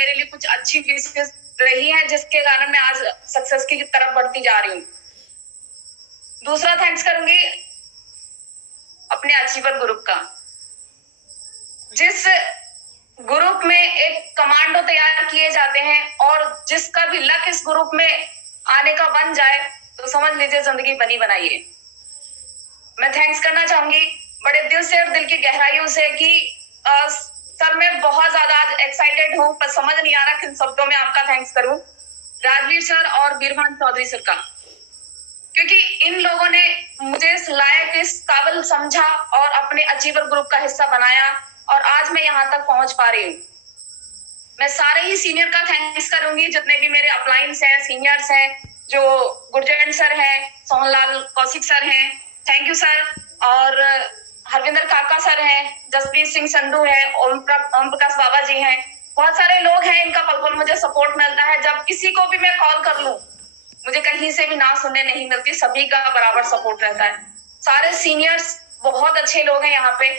मेरे लिए कुछ अच्छी विशेष रही है, जिसके कारण मैं आज सक्सेस की तरफ बढ़ती जा रही हूँ। दूसरा थैंक्स करूंगी अपने अचीवर ग्रुप का, जिस ग्रुप में एक कमांडो तैयार किए जाते हैं और जिसका भी लक इस ग्रुप में आने का बन जाए तो समझ लीजिए जिंदगी बनी बनाई है। मैं थैंक्स करना चाहूंगी बड़े दिल से और दिल की गहराइयों से कि सर मैं बहुत ज्यादा आज एक्साइटेड हूँ, पर समझ नहीं आ रहा किन शब्दों में आपका थैंक्स करूं। राजवीर सर और बीरभान चौधरी सर का, क्योंकि इन लोगों ने मुझे इस लायक इस काबिल समझा और अपने अचीवर ग्रुप का हिस्सा बनाया और आज मैं यहाँ तक पहुंच पा रही हूँ। मैं सारे ही सीनियर का थैंक्स करूंगी, जितने भी मेरे अपलाइंस हैं, सीनियर्स हैं, जो गुरजैन सर हैं, सोहनलाल कौशिक सर हैं, थैंक यू सर, और हरविंदर काका सर हैं, जसप्रीत सिंह संधू है, ओम प्रकाश बाबा जी हैं, बहुत सारे लोग हैं, इनका पल पल मुझे सपोर्ट मिलता है। जब किसी को भी मैं कॉल कर लूं, मुझे कहीं से भी ना सुनने नहीं मिलती, सभी का बराबर सपोर्ट रहता है। सारे सीनियर्स बहुत अच्छे लोग हैं यहाँ पे।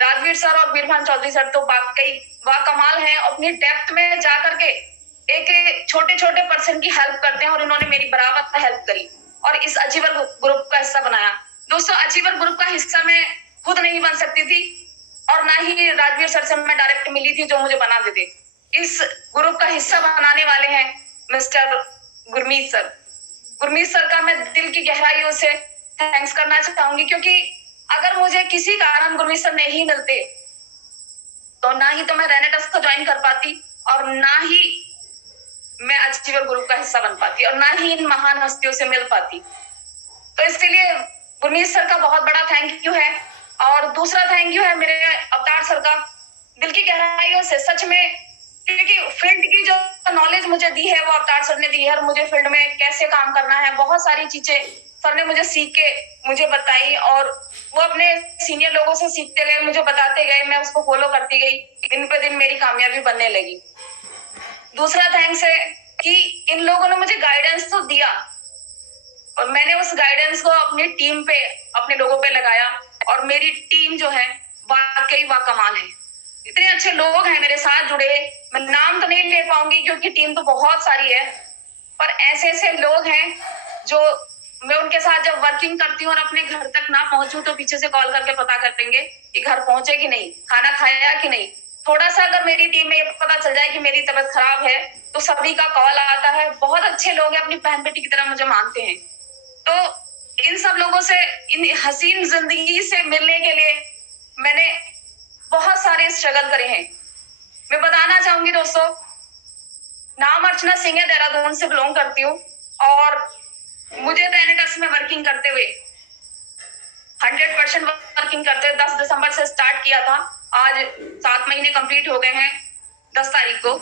राजवीर सर और बीरभान चौधरी सर तो वाकई कमाल है, अपनी डेप्थ में जा करके एक छोटे छोटे पर्सन की हेल्प करते हैं और इन्होंने मेरी बराबर हेल्प करी और इस अचीवर ग्रुप का हिस्सा बनाया। दोस्तों, अचीवर ग्रुप का हिस्सा मैं खुद नहीं बन सकती थी और ना ही राजवीर सर से मैं डायरेक्ट मिली थी जो मुझे बना देते। इस ग्रुप का हिस्सा बनाने वाले हैं mister Gurmeet sir. Gurmeet sir का मैं दिल की गहराइयों से थैंक्स करना चाहूंगी, क्योंकि अगर मुझे किसी कारण गुरमीत सर नहीं मिलते तो ना ही तो मैं रेनेटस को ज्वाइन कर पाती और ना ही मैं अचीवर ग्रुप का हिस्सा बन पाती और ना ही इन महान हस्तियों से मिल पाती। तो इसलिए गुरमीत सर का बहुत बड़ा थैंक यू है। और दूसरा थैंक यू है मेरे अवतार सर का, दिल की गहराइयों से, सच में, क्योंकि फील्ड की जो नॉलेज मुझे दी है वो अवतार सर ने दी है और मुझे फील्ड में कैसे काम करना है बहुत सारी चीजें सर ने मुझे सीख के मुझे बताई और वो अपने सीनियर लोगों से सीखते गए, मुझे बताते गए, मैं उसको फॉलो करती गई, दिन पे दिन मेरी कामयाबी बनने लगी। दूसरा थैंक्स है कि इन लोगों ने मुझे गाइडेंस तो दिया और मैंने उस गाइडेंस को अपनी टीम पे, अपने लोगों पे लगाया और मेरी टीम जो है वाकई कमाल है। इतने अच्छे लोग हैं मेरे साथ जुड़े, मैं नाम तो नहीं ले पाऊंगी क्योंकि टीम तो बहुत सारी है, पर ऐसे ऐसे लोग हैं जो मैं उनके साथ जब वर्किंग करती हूँ और अपने घर तक ना पहुंचूं तो पीछे से कॉल करके पता कर देंगे कि घर पहुंचे कि नहीं, खाना खाया कि नहीं। थोड़ा सा अगर मेरी टीम में ये पता चल जाए कि मेरी तबीयत खराब है तो सभी का कॉल आता है। बहुत अच्छे लोग हैं, अपनी बहन बेटी की तरह मुझे मानते हैं। तो इन सब लोगों से, इन हसीन जिंदगी से मिलने के लिए मैंने बहुत सारे स्ट्रगल करे हैं। मैं बताना चाहूंगी दोस्तों, नाम अर्चना सिंह है, देहरादून से बिलोंग करती हूँ और मुझे रेनेटस में वर्किंग करते हुए 100% वर्किंग करते हुए 10 दिसंबर से स्टार्ट किया था। आज 7 महीने कंप्लीट हो गए हैं। 10 तारीख को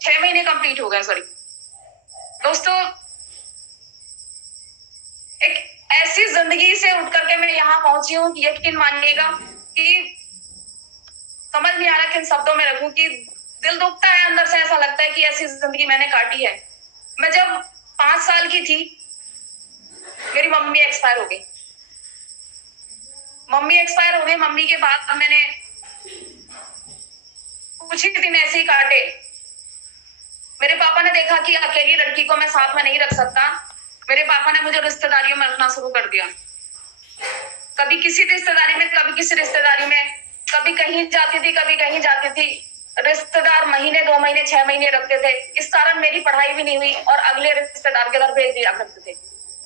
6 महीने कंप्लीट हो गए, सॉरी दोस्तों। एक ऐसी जिंदगी से उठ करके मैं यहाँ पहुंची हूँ कि यकीन मानिएगा कि समझ नहीं आ रहा किन शब्दों में रखूं, कि दिल दुखता है अंदर से, ऐसा लगता है कि ऐसी जिंदगी मैंने काटी है। मैं जब 5 साल की थी मेरी मम्मी एक्सपायर हो गई। मम्मी के बाद मैंने कुछ ही दिन ऐसे ही काटे। मेरे पापा ने देखा कि अकेली लड़की को मैं साथ में नहीं रख सकता। मेरे पापा ने मुझे रिश्तेदारियों में रखना शुरू कर दिया। कभी किसी रिश्तेदारी में, कभी किसी रिश्तेदारी में, कभी कहीं जाती थी, कभी कहीं जाती थी। रिश्तेदार महीने, 2 महीने, 6 महीने रखते थे। इस कारण मेरी पढ़ाई भी नहीं हुई और अगले रिश्तेदार के घर भेज दिया करते थे।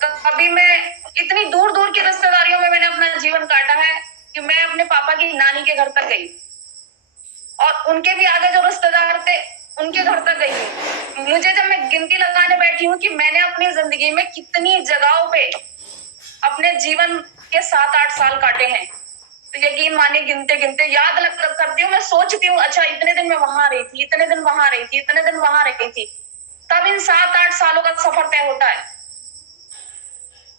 कभी मैं इतनी दूर दूर की रिश्तेदारियों में मैंने अपना जीवन काटा है कि मैं अपने पापा की नानी के घर तक गई और उनके भी आगे जो रिश्तेदार थे उनके घर तक गई। मुझे जब मैं गिनती लगाने बैठी हूँ कि मैंने अपनी जिंदगी में कितनी जगहों पे अपने जीवन के 7-8 साल काटे हैं, तो यकीन मानिए गिनते गिनते याद करती हूँ, मैं सोचती हूँ अच्छा इतने दिन मैं वहां रही थी, इतने दिन वहां रही थी, इतने दिन वहां रही थी। तब इन 7-8 सालों का सफर तय होता है।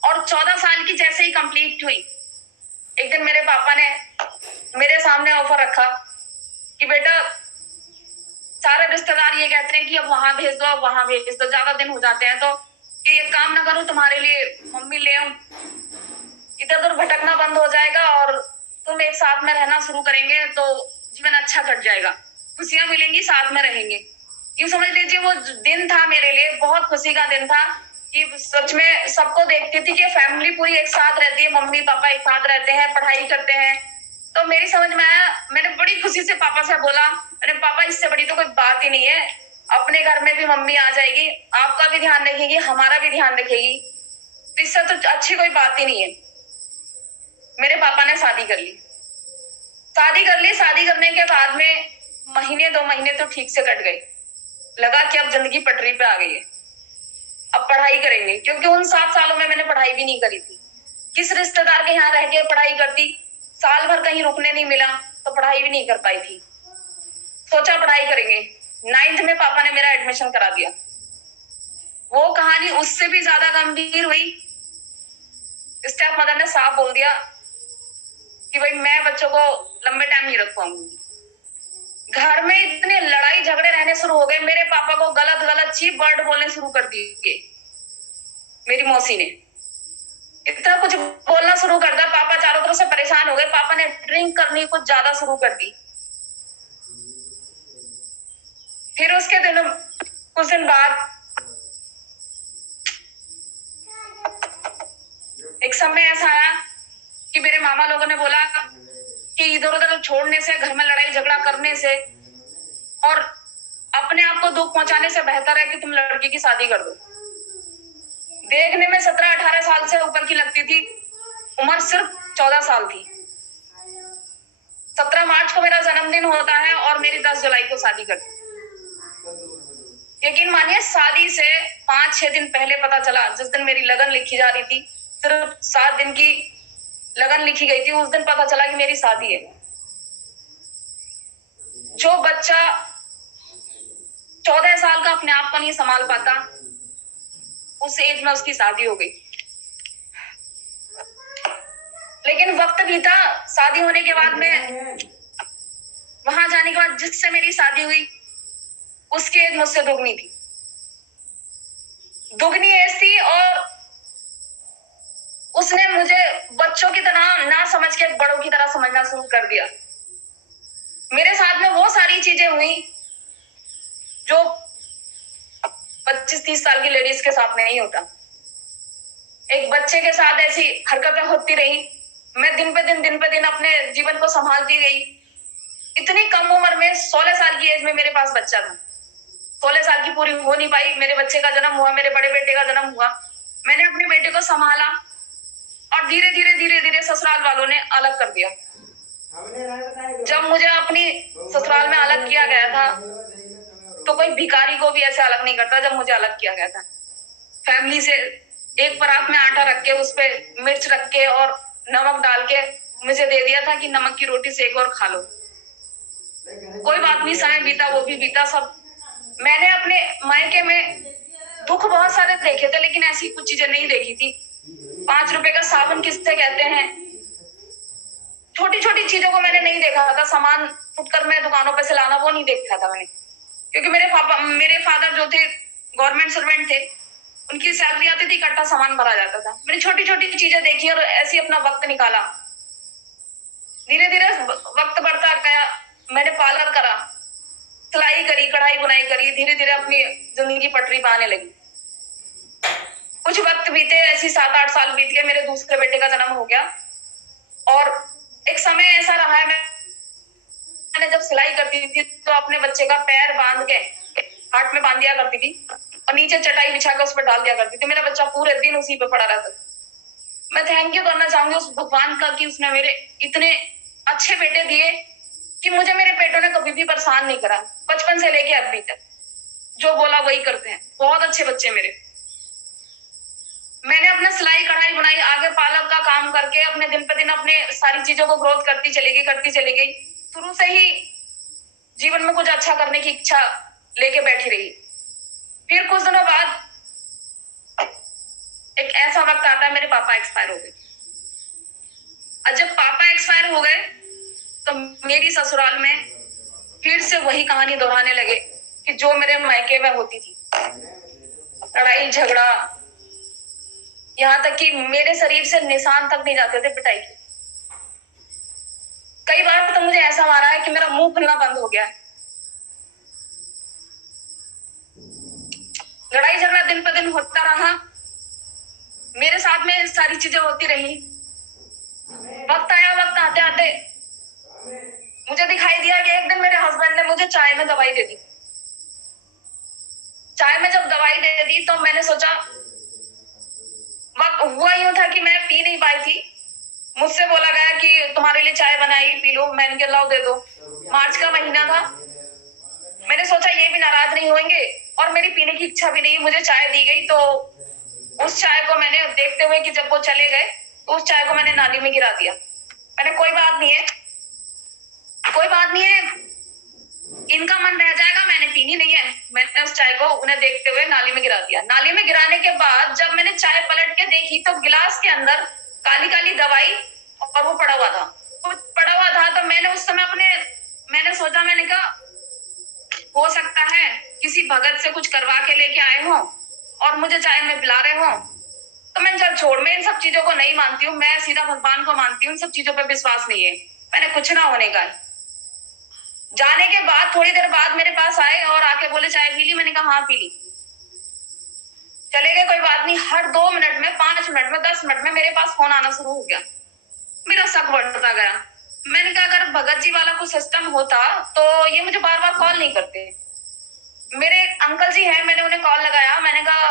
और 14 साल की जैसे ही कंप्लीट हुई, एक दिन मेरे पापा ने मेरे सामने ऑफर रखा कि बेटा सारे रिश्तेदार ये कहते हैं कि अब वहां भेज दो, अब वहां भेज दो, ज्यादा दिन हो जाते हैं, तो कि एक काम ना करूं तुम्हारे लिए मम्मी ले आऊं, इधर उधर भटकना बंद हो जाएगा और तुम एक साथ में रहना शुरू करेंगे तो जीवन अच्छा कट जाएगा। खुशियां मिलेंगी, साथ में रहेंगे। यूं समझ लीजिए वो दिन था मेरे लिए बहुत खुशी का दिन था कि सच में सबको देखती थी कि फैमिली पूरी एक साथ रहती है, मम्मी पापा एक साथ रहते हैं, पढ़ाई करते हैं। तो मेरी समझ में आया, मैंने बड़ी खुशी से पापा से बोला, अरे पापा इससे बड़ी तो कोई बात ही नहीं है, अपने घर में भी मम्मी आ जाएगी, आपका भी ध्यान रखेगी, हमारा भी ध्यान रखेगी, तो इससे तो अच्छी कोई बात ही नहीं है। मेरे पापा ने शादी कर ली। शादी करने के बाद में महीने 2 महीने तो ठीक से कट गए। लगा कि अब जिंदगी पटरी पे आ गई है, अब पढ़ाई करेंगे, क्योंकि उन 7 सालों में मैंने पढ़ाई भी नहीं करी थी। किस रिश्तेदार के यहाँ रह के पढ़ाई करती, साल भर कहीं रुकने नहीं मिला तो पढ़ाई भी नहीं कर पाई थी। सोचा पढ़ाई करेंगे, 9th में पापा ने मेरा एडमिशन करा दिया। वो कहानी उससे भी ज्यादा गंभीर हुई। स्टेप मदर ने साफ बोल दिया कि भाई मैं बच्चों को लंबे टाइम नहीं रख पाऊंगी। घर में इतने लड़ाई झगड़े रहने शुरू हो गए, मेरे पापा को गलत गलत चीप वर्ड बोलने शुरू कर दिए। मेरी मौसी ने इतना कुछ बोलना शुरू कर दिया, पापा चारों तरफ से परेशान हो गए। पापा ने ड्रिंक करनी कुछ ज्यादा शुरू कर दी। फिर उसके दिन कुछ दिन बाद एक समय ऐसा आया कि मेरे मामा लोगों ने बोला कि इधर उधर छोड़ने से, घर में लड़ाई झगड़ा करने से और अपने आप को दुख पहुंचाने से बेहतर है कि तुम लड़की की शादी कर दो। देखने में 17-18 साल से ऊपर की लगती थी, उम्र सिर्फ 14 साल थी। 17 मार्च को मेरा जन्मदिन होता है और मेरी 10 जुलाई को शादी करती। यकीन मानिए, शादी से 5-6 दिन पहले पता चला, जिस दिन मेरी लगन लिखी जा रही थी, सिर्फ 7 दिन की लगन लिखी गई थी, उस दिन पता चला कि मेरी शादी है। जो बच्चा 14 साल का अपने आप को नहीं संभाल पाता, उस एज में उसकी शादी हो गई। लेकिन वक्त बीता, शादी होने के बाद में वहां जाने के बाद जिससे मेरी शादी हुई उसकी एज मुझसे दुगनी थी। दुगनी एज थी और उसने मुझे बच्चों की तरह ना समझ के बड़ों की तरह समझना शुरू कर दिया। मेरे साथ में वो सारी चीजें हुई जो 25-30 साल की लेडीज के साथ नहीं होता। एक बच्चे के साथ ऐसी हरकतें होती रही। मैं दिन पे दिन अपने जीवन को संभालती गई। इतनी कम उम्र में 16 साल की एज में मेरे पास बच्चा था। 16 साल की पूरी हो नहीं पाई, मेरे बच्चे का जन्म हुआ, मेरे बड़े बेटे का जन्म हुआ। मैंने अपने बेटे को संभाला और धीरे धीरे ससुराल वालों ने अलग कर दिया। जब मुझे अपनी ससुराल में अलग किया गया था तो कोई भिखारी को भी ऐसे अलग नहीं करता जब मुझे अलग किया गया था। फैमिली से एक परात में आटा रख के उस पे मिर्च रख के और नमक डाल के मुझे दे दिया था कि नमक की रोटी सेक और खा लो। कोई बात नहीं, समय बीता, वो भी बीता। सब मैंने अपने मायके में दुख बहुत सारे देखे थे, लेकिन ऐसी कुछ चीजें नहीं देखी थी। 5 रुपए का साबुन किससे कहते हैं, छोटी छोटी चीजों को मैंने नहीं देखा था। सामान फुटकर मैं दुकानों पे से लाना, वो नहीं देखा था मैंने, क्योंकि मेरे फादर जो थे गवर्नमेंट सर्वेंट थे, उनकी सैलरी आती थी, इकट्ठा सामान भरा जाता था। मैंने छोटी छोटी चीजें देखी और ऐसी अपना वक्त निकाला। धीरे धीरे वक्त बढ़ता गया, मैंने पार्लर करा, सिलाई करी, कढ़ाई बुनाई करी, धीरे धीरे अपनी जिंदगी पटरी पे आने लगी। कुछ वक्त बीते, ऐसी 7-8 साल बीत गए, मेरे दूसरे बेटे का जन्म हो गया। और एक समय ऐसा रहा है, मैंने जब सिलाई करती थी तो अपने बच्चे का पैर बांध के हाथ में बांध दिया करती थी और नीचे चटाई बिछा कर उस पर डाल दिया करती थी। मेरा बच्चा पूरे दिन उसी पे पड़ा रहता था। मैं थैंक यू करना चाहूंगी उस भगवान का कि उसने मेरे इतने अच्छे बेटे दिए कि मुझे मेरे बेटों ने कभी भी परेशान नहीं करा, बचपन से लेके अभी तक। जो बोला वही करते हैं, बहुत अच्छे बच्चे मेरे। मैंने अपना सिलाई कढ़ाई बुनाई आगे पार्लर का काम करके अपने दिन पे दिन अपने सारी चीजों को ग्रोथ करती चली गई। शुरू से ही जीवन में कुछ अच्छा करने की इच्छा लेके बैठी रही। फिर कुछ दिनों बाद एक ऐसा वक्त आता है, मेरे पापा एक्सपायर हो गए। और जब पापा एक्सपायर हो गए तो मेरी ससुराल में फिर से वही कहानी दोहराने लगे कि जो मेरे मायके में होती थी। लड़ाई झगड़ा, यहाँ तक कि मेरे शरीर से निशान तक नहीं जाते थे पिटाई के। कई बार तो मुझे ऐसा मारा है कि मेरा मुंह खुलना बंद हो गया है। लड़ाई झगड़ा दिन पर दिन होता रहा, मेरे साथ में सारी चीजें होती रही। वक्त आया, वक्त आते आते मुझे दिखाई दिया कि एक दिन मेरे हस्बैंड ने मुझे चाय में दवाई दे दी। चाय में जब दवाई दे दी तो मैंने सोचा, वक्त हुआ यूं था कि मैं पी नहीं पाई थी। मुझसे बोला गया कि तुम्हारे लिए चाय बनाई, पी लो। मैंने कहा लाओ दे दो। मार्च का महीना था, मैंने सोचा ये भी नाराज नहीं होंगे और मेरी पीने की इच्छा भी नहीं, मुझे चाय दी गई। तो उस चाय को मैंने देखते हुए कि जब वो चले गए तो उस चाय को मैंने नाली में गिरा दिया। मैंने कोई बात नहीं है, कोई बात नहीं है, इनका मन रह जाएगा, मैंने पीनी नहीं है। मैंने उस चाय को उन्हें देखते हुए नाली में गिरा दिया। नाली में गिराने के बाद जब मैंने चाय पलट के देखी तो गिलास के अंदर काली काली दवाई और वो पड़ा हुआ था। तो मैंने उस समय मैंने सोचा, मैंने कहा हो सकता है किसी भगत से कुछ करवा के लेके आए हो और मुझे चाय में पिला रहे हो। तो मैं चल छोड़, मैं इन सब चीजों को नहीं मानती हूँ, मैं सीधा भगवान को मानती हूँ, इन सब चीजों पर विश्वास नहीं है। मैंने कुछ ना होने का। जाने के बाद थोड़ी देर बाद मेरे पास आए और आके बोले चाय पी ली? मैंने कहा हाँ पी ली। चले गए, कोई बात नहीं। हर 2 मिनट में, 5 मिनट में, 10 मिनट में मेरे पास फोन आना शुरू हो गया। मेरा शक बढ़ता गया। मैंने कहा अगर भगत जी वाला कुछ सिस्टम होता तो ये मुझे बार बार कॉल नहीं करते। मेरे अंकल जी हैं, मैंने उन्हें कॉल लगाया। मैंने कहा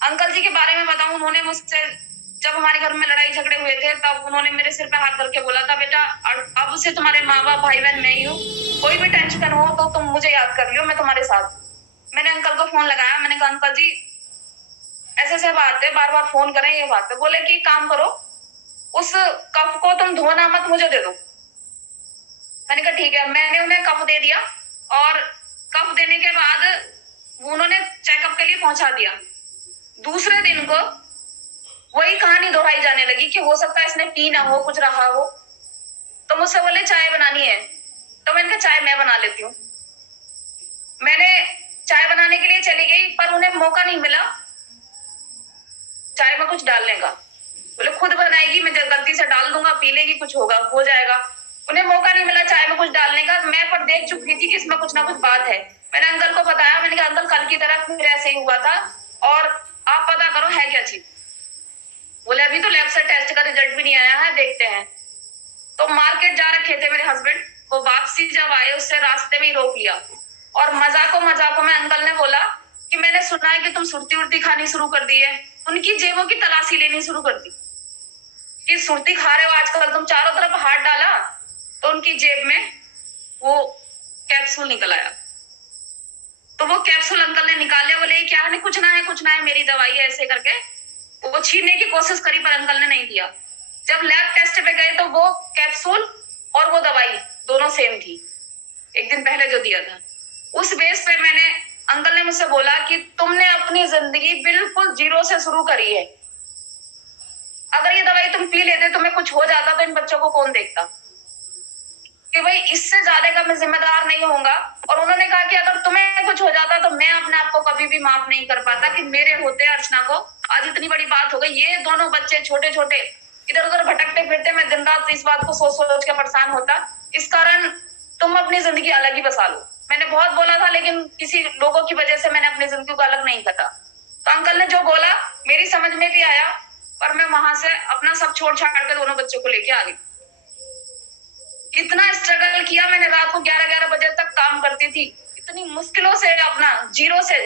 अंकल जी के बारे में बताऊं, उन्होंने मुझसे जब हमारे घर में लड़ाई झगड़े हुए थे तब उन्होंने मेरे सिर पे हाथ करके बोला था, बेटा अब से तुम्हारे माँ बाप भाई बहन मैं ही हूँ, कोई भी टेंशन हो तो तुम मुझे याद कर लियो, मैं तुम्हारे साथ। मैंने अंकल को फोन लगाया, मैंने कहा अंकल जी ऐसे ऐसे बात है, बार बार फोन करें ये बात है। बोले कि काम करो, उस कप को तुम धोना मत, मुझे दे दो। मैंने कहा ठीक है। मैंने उन्हें कप दे दिया और कप देने के बाद उन्होंने चेकअप के लिए पहुंचा दिया। दूसरे दिन को वही कहानी दोहराई जाने लगी कि हो सकता है इसने पी ना हो, कुछ रहा हो। तो मुझसे बोले चाय बनानी है, तो मैंने कहा चाय मैं बना लेती हूँ। मैंने चाय बनाने के लिए चली गई पर उन्हें मौका नहीं मिला चाय में कुछ डालने का। बोले खुद बनाएगी, मैं गलती से डाल दूंगा, पी लेगी, कुछ होगा हो जाएगा। उन्हें मौका नहीं मिला चाय में कुछ डालने का। मैं पर देख चुकी थी कि इसमें कुछ ना कुछ बात है। मैंने अंकल को बताया, मैंने कहा अंकल कल की तरह फिर ऐसे ही हुआ था और आप पता करो है क्या चीज। बोले अभी तो लैब से टेस्ट का रिजल्ट भी नहीं आया है, देखते हैं। तो मार्केट जा रखे थे मेरे हस्बैंड, वो वापसी जब आए उससे रास्ते में ही रोक लिया और मजाकों में अंकल ने बोला कि मैंने सुना है कि तुम सुर्ती उर्ती खानी शुरू कर दी है। उनकी जेबों की तलाशी लेनी शुरू कर दी कि सुर्ती खा रहे हो आजकल तुम। चारों तरफ हाथ डाला तो उनकी जेब में वो कैप्सूल निकल आया। तो वो कैप्सूल अंकल ने निकाल लिया। बोले क्या है? कुछ ना है मेरी दवाई है, ऐसे करके वो छीनने की कोशिश करी पर अंकल ने नहीं दिया। जब लैब टेस्ट पे गए तो वो कैप्सूल और वो दवाई दोनों सेम थी, एक दिन पहले जो दिया था। उस बेस पे अंकल ने मुझसे बोला कि तुमने अपनी जिंदगी बिल्कुल जीरो से शुरू करी है। अगर ये दवाई तुम पी लेते, तुम्हें कुछ हो जाता तो इन बच्चों को कौन देखता? कि भाई इससे ज्यादा का मैं जिम्मेदार नहीं होऊंगा। और उन्होंने कहा कि अगर तुम्हें कुछ हो जाता तो मैं अपने आप को कभी भी माफ नहीं कर पाता कि मेरे होते अर्चना को आज इतनी बड़ी बात हो गई। ये दोनों बच्चे छोटे छोटे इधर उधर भटकते फिरते, मैं दिन रात इस बात को सोच के परेशान होता। इस कारण तुम अपनी जिंदगी अलग ही बसा लो। मैंने बहुत बोला था लेकिन किसी लोगों की वजह से मैंने अपनी जिंदगी को अलग नहीं कटा। तो अंकल ने जो बोला मेरी समझ में भी आया, पर मैं वहां से अपना सब छोड़ छाड़ कर दोनों बच्चों को लेके आ गई। इतना स्ट्रगल किया मैंने, रात को 11-11 बजे तक काम करती थी, इतनी मुश्किलों से अपना जीरो से।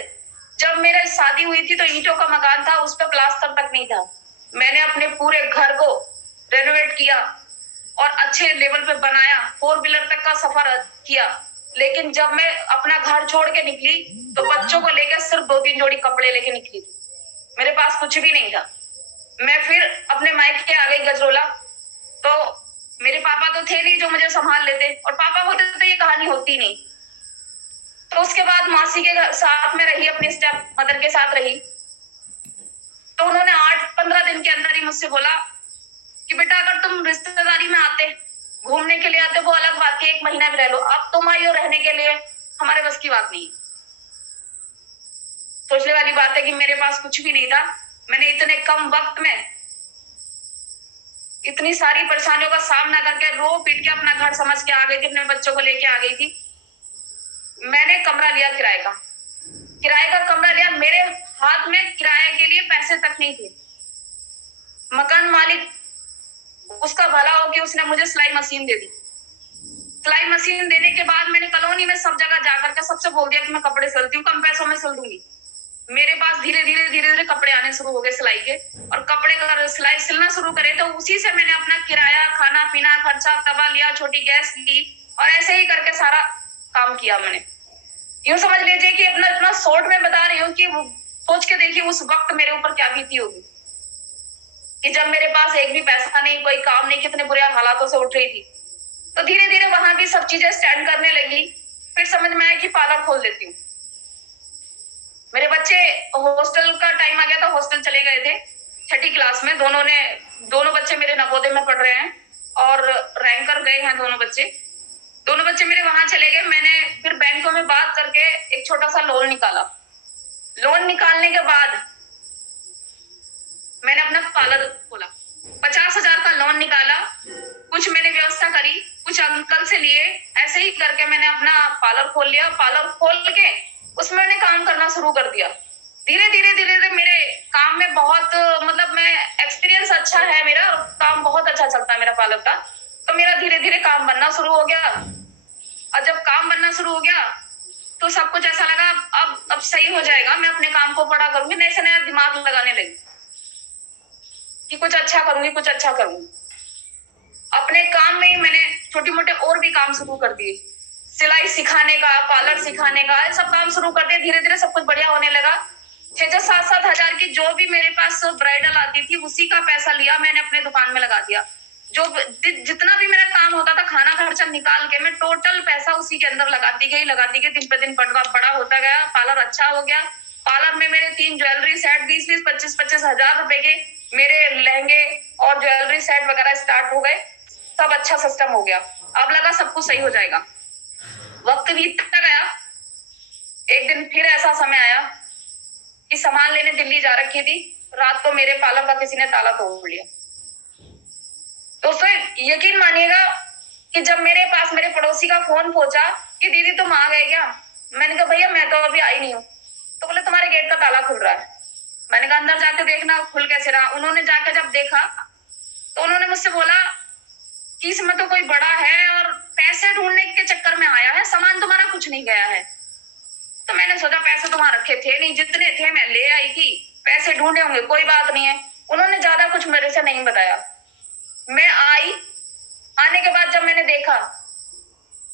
जब मेरी शादी हुई थी तो ईंटों का मकान था, उस पर प्लास्टर तक नहीं था। मैंने अपने पूरे घर को रेनोवेट किया और अच्छे लेवल पे बनाया, 4 व्हीलर तक का सफर किया। लेकिन जब मैं अपना घर छोड़ के निकली तो बच्चों को लेकर सिर्फ 2-3 जोड़ी कपड़े लेके निकली थी, मेरे पास कुछ भी नहीं था। मैं फिर अपने मायके आ गई गजरोला। तो मेरे पापा तो थे नहीं जो मुझे संभाल लेते, और पापा होते तो ये कहानी होती नहीं। तो उसके बाद मासी के साथ में रही, अपने स्टेप मदर के साथ रही। तो उन्होंने 8-15 दिन के अंदर ही मुझसे बोला कि बेटा अगर तुम रिश्तेदारी में आते, घूमने के लिए आते, वो अलग बात है, 1 महीना भी रह लो, अब तुम आई हो रहने के लिए, हमारे बस की बात नहीं। सोचने वाली बात है कि मेरे पास कुछ भी नहीं था। मैंने इतने कम वक्त में इतनी सारी परेशानियों का सामना करके रो पीट के अपना घर समझ के आ गई थी, अपने बच्चों को लेके आ गई थी। मैंने कमरा लिया किराए का, किराए का कमरा लिया, मेरे हाथ में किराए के लिए पैसे तक नहीं थे। मकान मालिक, उसका भला हो कि उसने मुझे सिलाई मशीन दे दी। सिलाई मशीन देने के बाद मैंने कॉलोनी में सब जगह जाकर के सबसे बोल दिया कि मैं कपड़े सिलती हूँ, कम पैसों में सिल दूंगी। मेरे पास धीरे धीरे कपड़े आने शुरू हो गए सिलाई के, और कपड़े का सिलाई सिलना शुरू करे तो उसी से मैंने अपना किराया, खाना पीना खर्चा, तवा लिया, छोटी गैस ली, और ऐसे ही करके सारा काम किया मैंने। यूं समझ लीजिए कि अपना इतना शॉर्ट में बता रही हूँ कि सोच के देखिए उस वक्त मेरे ऊपर क्या बीती होगी, कि जब मेरे पास एक भी पैसा नहीं, कोई काम नहीं, कितने बुरे हालातों से उठ रही थी। तो धीरे धीरे वहां भी सब चीजें स्टैंड करने लगी। फिर समझ में आया कि पार्लर खोल देती हूँ। मेरे बच्चे हॉस्टल का टाइम आ गया था, हॉस्टल चले गए थे 6ठी क्लास में। दोनों बच्चे मेरे नवोदय में पढ़ रहे हैं और रैंकर गए हैं दोनों बच्चे मेरे वहां चले गए। मैंने फिर बैंकों में बात करके एक छोटा सा लोन निकाला। लोन निकालने के बाद मैंने अपना पार्लर खोला। 50,000 का लोन निकाला, कुछ मैंने व्यवस्था करी, कुछ अंकल से लिए, ऐसे ही करके मैंने अपना पार्लर खोल लिया। पार्लर खोल के उसमें मैंने काम करना शुरू कर दिया। धीरे धीरे मेरे काम में बहुत मैं एक्सपीरियंस अच्छा है मेरा, काम बहुत अच्छा चलता है मेरा पार्लर का। तो मेरा धीरे धीरे काम बनना शुरू हो गया। और जब काम बनना शुरू हो गया तो सब कुछ ऐसा लगा अब सही हो जाएगा, मैं अपने काम को बड़ा करूंगी। नए से नया दिमाग लगाने लगी कि कुछ अच्छा करूंगी। अपने काम में ही मैंने छोटे मोटे और भी काम शुरू कर दिए, सिलाई सिखाने का, पार्लर सिखाने का, सब काम शुरू कर दिए। धीरे धीरे सब कुछ बढ़िया होने लगा। 6-7 हजार की जो भी मेरे पास ब्राइडल आती थी उसी का पैसा लिया, मैंने अपने दुकान में लगा दिया। जो जितना भी मेरा काम होता था, खाना खर्चा निकाल के मैं टोटल पैसा उसी के अंदर लगाती गई। दिन पे दिन बड़ा होता गया। पार्लर अच्छा हो गया। पार्लर में मेरे 3 ज्वेलरी सेट 20-20, 25-25 हजार रुपए के मेरे लहंगे और ज्वेलरी सेट वगैरह स्टार्ट हो गए। सब अच्छा सिस्टम हो गया। अब लगा सब कुछ सही हो जाएगा। वक्त बीतता गया। एक दिन फिर ऐसा समय आया कि सामान लेने दिल्ली जा रखी थी। रात को मेरे पार्लर का किसी ने ताला तोड़ लिया। दोस्तों यकीन मानिएगा कि जब मेरे पास मेरे पड़ोसी का फोन पहुंचा कि दीदी तुम आ गए क्या, मैंने कहा भैया मैं तो अभी आई नहीं हूँ। तो बोले तुम्हारे गेट का ताला खुल रहा है। मैंने कहा अंदर जाके देखना खुल कैसे रहा। उन्होंने जाके जब देखा तो उन्होंने मुझसे बोला कि इसमें तो कोई बड़ा है और पैसे ढूंढने के चक्कर में आया है, सामान तुम्हारा कुछ नहीं गया है। तो मैंने सोचा पैसे तुम्हारे रखे थे नहीं, जितने थे मैं ले आई थी, पैसे ढूंढे होंगे, कोई बात नहीं है। उन्होंने ज्यादा कुछ मेरे से नहीं बताया। मैं आई, आने के बाद जब मैंने देखा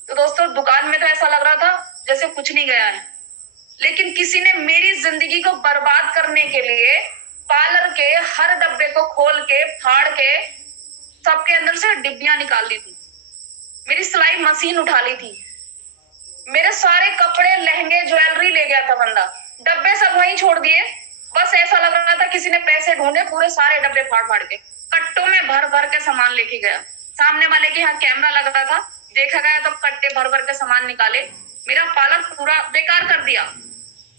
तो दोस्तों दुकान में तो ऐसा लग रहा था जैसे कुछ नहीं गया है, लेकिन किसी ने मेरी जिंदगी को बर्बाद करने के लिए पार्लर के हर डब्बे को खोल के फाड़ के सबके अंदर से डिब्बियां निकाल ली थी। मेरी सिलाई मशीन उठा ली थी। मेरे सारे कपड़े, लहंगे, ज्वेलरी ले गया था बंदा। डब्बे सब वहीं छोड़ दिए। बस ऐसा लग रहा था किसी ने पैसे ढूंढे, पूरे सारे डब्बे फाड़ के कट्टों में भर के सामान लेके गया। सामने वाले के यहाँ कैमरा लग रहा था, देखा गया तो कट्टे भर के सामान निकाले। मेरा पार्लर पूरा बेकार कर दिया।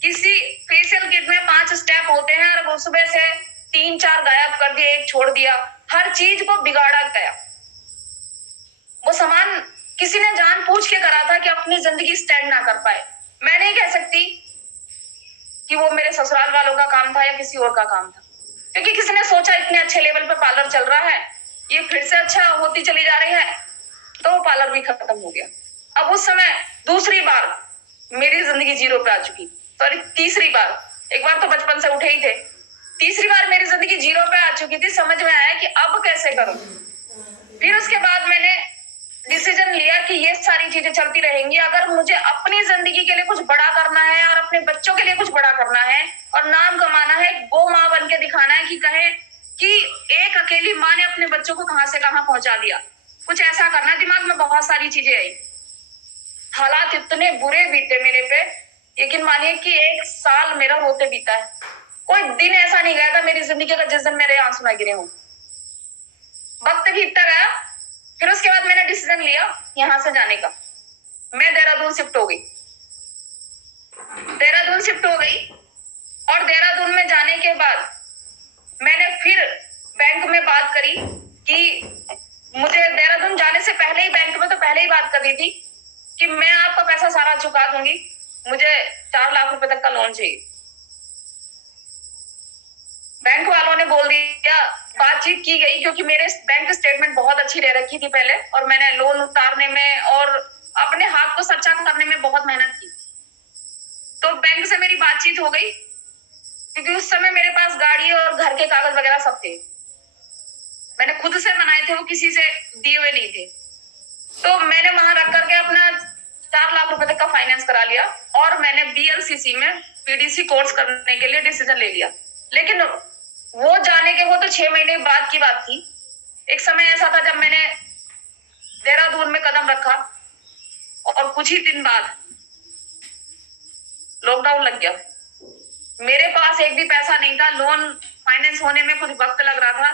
किसी फेशियल किट में 5 स्टेप होते हैं और उसमें से 3-4 गायब कर दिए, एक छोड़ दिया। हर चीज को बिगाड़ा गया। वो सामान किसी ने जानबूझ के करा था कि अपनी जिंदगी स्टैंड ना कर पाए। मैं नहीं कह सकती कि वो मेरे ससुराल वालों का काम था या किसी और का काम था, क्योंकि किसी ने सोचा इतने अच्छे लेवल पे पार्लर चल रहा है, ये फिर से अच्छा होती चली जा रही है, तो वो पार्लर भी खत्म हो गया। अब उस समय दूसरी बार मेरी जिंदगी जीरो पे आ चुकी, सॉरी तीसरी बार। एक बार तो बचपन से उठे ही थे, तीसरी बार मेरी जिंदगी जीरो पे आ चुकी थी। समझ में आया कि अब कैसे करूं। फिर उसके बाद मैंने डिसीजन लिया कि ये सारी चीजें चलती रहेंगी। अगर मुझे अपनी जिंदगी के लिए कुछ बड़ा करना है और अपने बच्चों के लिए कुछ बड़ा करना है और नाम कमाना है, गो माँ बन के दिखाना है कि कहे कि एक अकेली माँ ने अपने बच्चों को कहां से कहां पहुंचा दिया, कुछ ऐसा करना है। दिमाग में बहुत सारी चीजें आई। हालात इतने बुरे बीते मेरे पे, यकीन मानिए कि 1 साल मेरा रोते बीता है। कोई दिन ऐसा नहीं गया था मेरी जिंदगी का जिस दिन मेरे आंसू ना गिरे हों। वक्त बीतता गया। फिर उसके बाद मैंने डिसीजन लिया यहाँ से जाने का। मैं देहरादून शिफ्ट हो गई। और देहरादून में जाने के बाद मैंने फिर बैंक में बात करी कि मुझे देहरादून जाने से पहले ही बैंक में तो पहले ही बात कर दी थी कि मैं आपका पैसा सारा चुका दूंगी, मुझे 4 लाख रुपए तक का लोन चाहिए। बैंक वालों ने बोल दिया, बातचीत की गई क्योंकि मेरे बैंक स्टेटमेंट बहुत अच्छी रह रखी थी पहले, और मैंने लोन उतारने में और अपने हाथ को सच्चा करने में बहुत मेहनत की। तो बैंक से मेरी बातचीत हो गई क्योंकि उस समय मेरे पास गाड़ी और घर के कागज वगैरह सब थे, मैंने खुद से बनाए थे, वो किसी से दिए हुए नहीं थे। तो मैंने वहां रख करके अपना 4 लाख रुपए तक का फाइनेंस करा लिया, और मैंने बीएलसीसी में पीडीसी कोर्स करने के लिए डिसीजन ले लिया। लेकिन वो जाने के वो तो 6 महीने बाद की बात थी। एक समय ऐसा था जब मैंने देहरादून में कदम रखा और कुछ ही दिन बाद लॉकडाउन लग गया। मेरे पास एक भी पैसा नहीं था, लोन फाइनेंस होने में कुछ वक्त लग रहा था,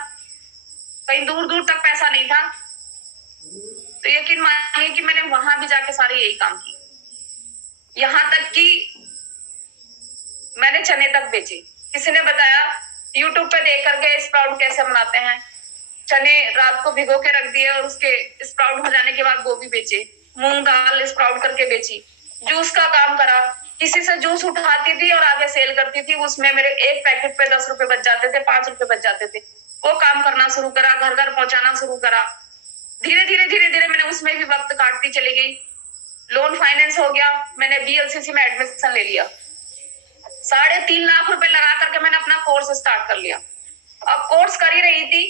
कहीं दूर दूर तक पैसा नहीं था। तो यकीन मानिए कि मैंने वहां भी जाके सारे यही काम किए, यहाँ तक कि मैंने चने तक बेचे। किसी ने बताया यूट्यूब पे देख करके स्प्राउट कैसे बनाते हैं, चने रात को भिगो के रख दिए और उसके स्प्राउट हो जाने के बाद गोभी बेचे, मूंग दाल स्प्राउट करके बेची, जूस का काम करा, किसी से जूस उठाती थी और आगे सेल करती थी, उसमें मेरे एक पैकेट पे 10 रुपए बच जाते थे, 5 रुपए बच जाते थे। वो काम करना शुरू करा, घर घर पहुंचाना शुरू करा। धीरे धीरे मैंने उसमें भी वक्त काटती चली गई। लोन फाइनेंस हो गया, मैंने बीएलसीसी में एडमिशन ले लिया, 3.5 लाख रुपए लगा करके मैंने अपना कोर्स स्टार्ट कर लिया। अब कोर्स कर ही रही थी,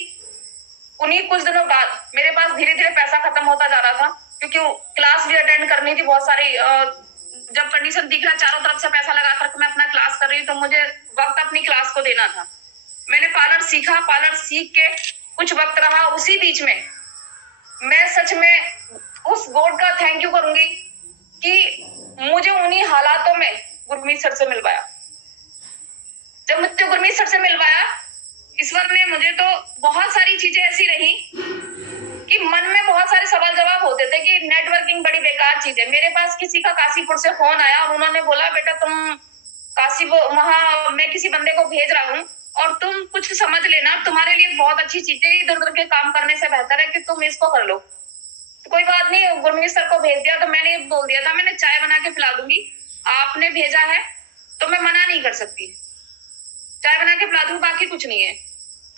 उन्हीं कुछ दिनों बाद मेरे पास धीरे धीरे पैसा खत्म होता जा रहा था, क्योंकि क्लास भी अटेंड करनी थी बहुत सारी। जब कंडीशन दिख रहा चारों तरफ से पैसा लगा करके मैं अपना क्लास कर रही हूँ, तो मुझे वक्त अपनी क्लास को देना था। मैंने पार्लर सीखा, पार्लर सीख के कुछ वक्त रहा, उसी बीच में मैं सच में उस गॉड का थैंक यू करूंगी कि मुझे उन्हीं हालातों में गुरमीत सर से मिलवाया। जब मुझे गुरमीत सर से मिलवाया, ईश्वर ने मुझे तो बहुत सारी चीजें ऐसी रही कि मन में बहुत सारे सवाल जवाब होते थे कि नेटवर्किंग बड़ी बेकार चीज है। मेरे पास किसी का काशीपुर से फोन आया और उन्होंने बोला, बेटा तुम काशी वहां मैं किसी बंदे को भेज रहा हूँ और तुम कुछ समझ लेना, तुम्हारे लिए बहुत अच्छी चीजें, इधर उधर के काम करने से बेहतर है कि तुम इसको कर लो। तो कोई बात नहीं, गुरमीत सर को भेज दिया। तो मैंने बोल दिया था, मैंने चाय बना के पिला दूंगी, आपने भेजा है तो मैं मना नहीं कर सकती, चाय बना के पिला दूंगी, बाकी कुछ नहीं है।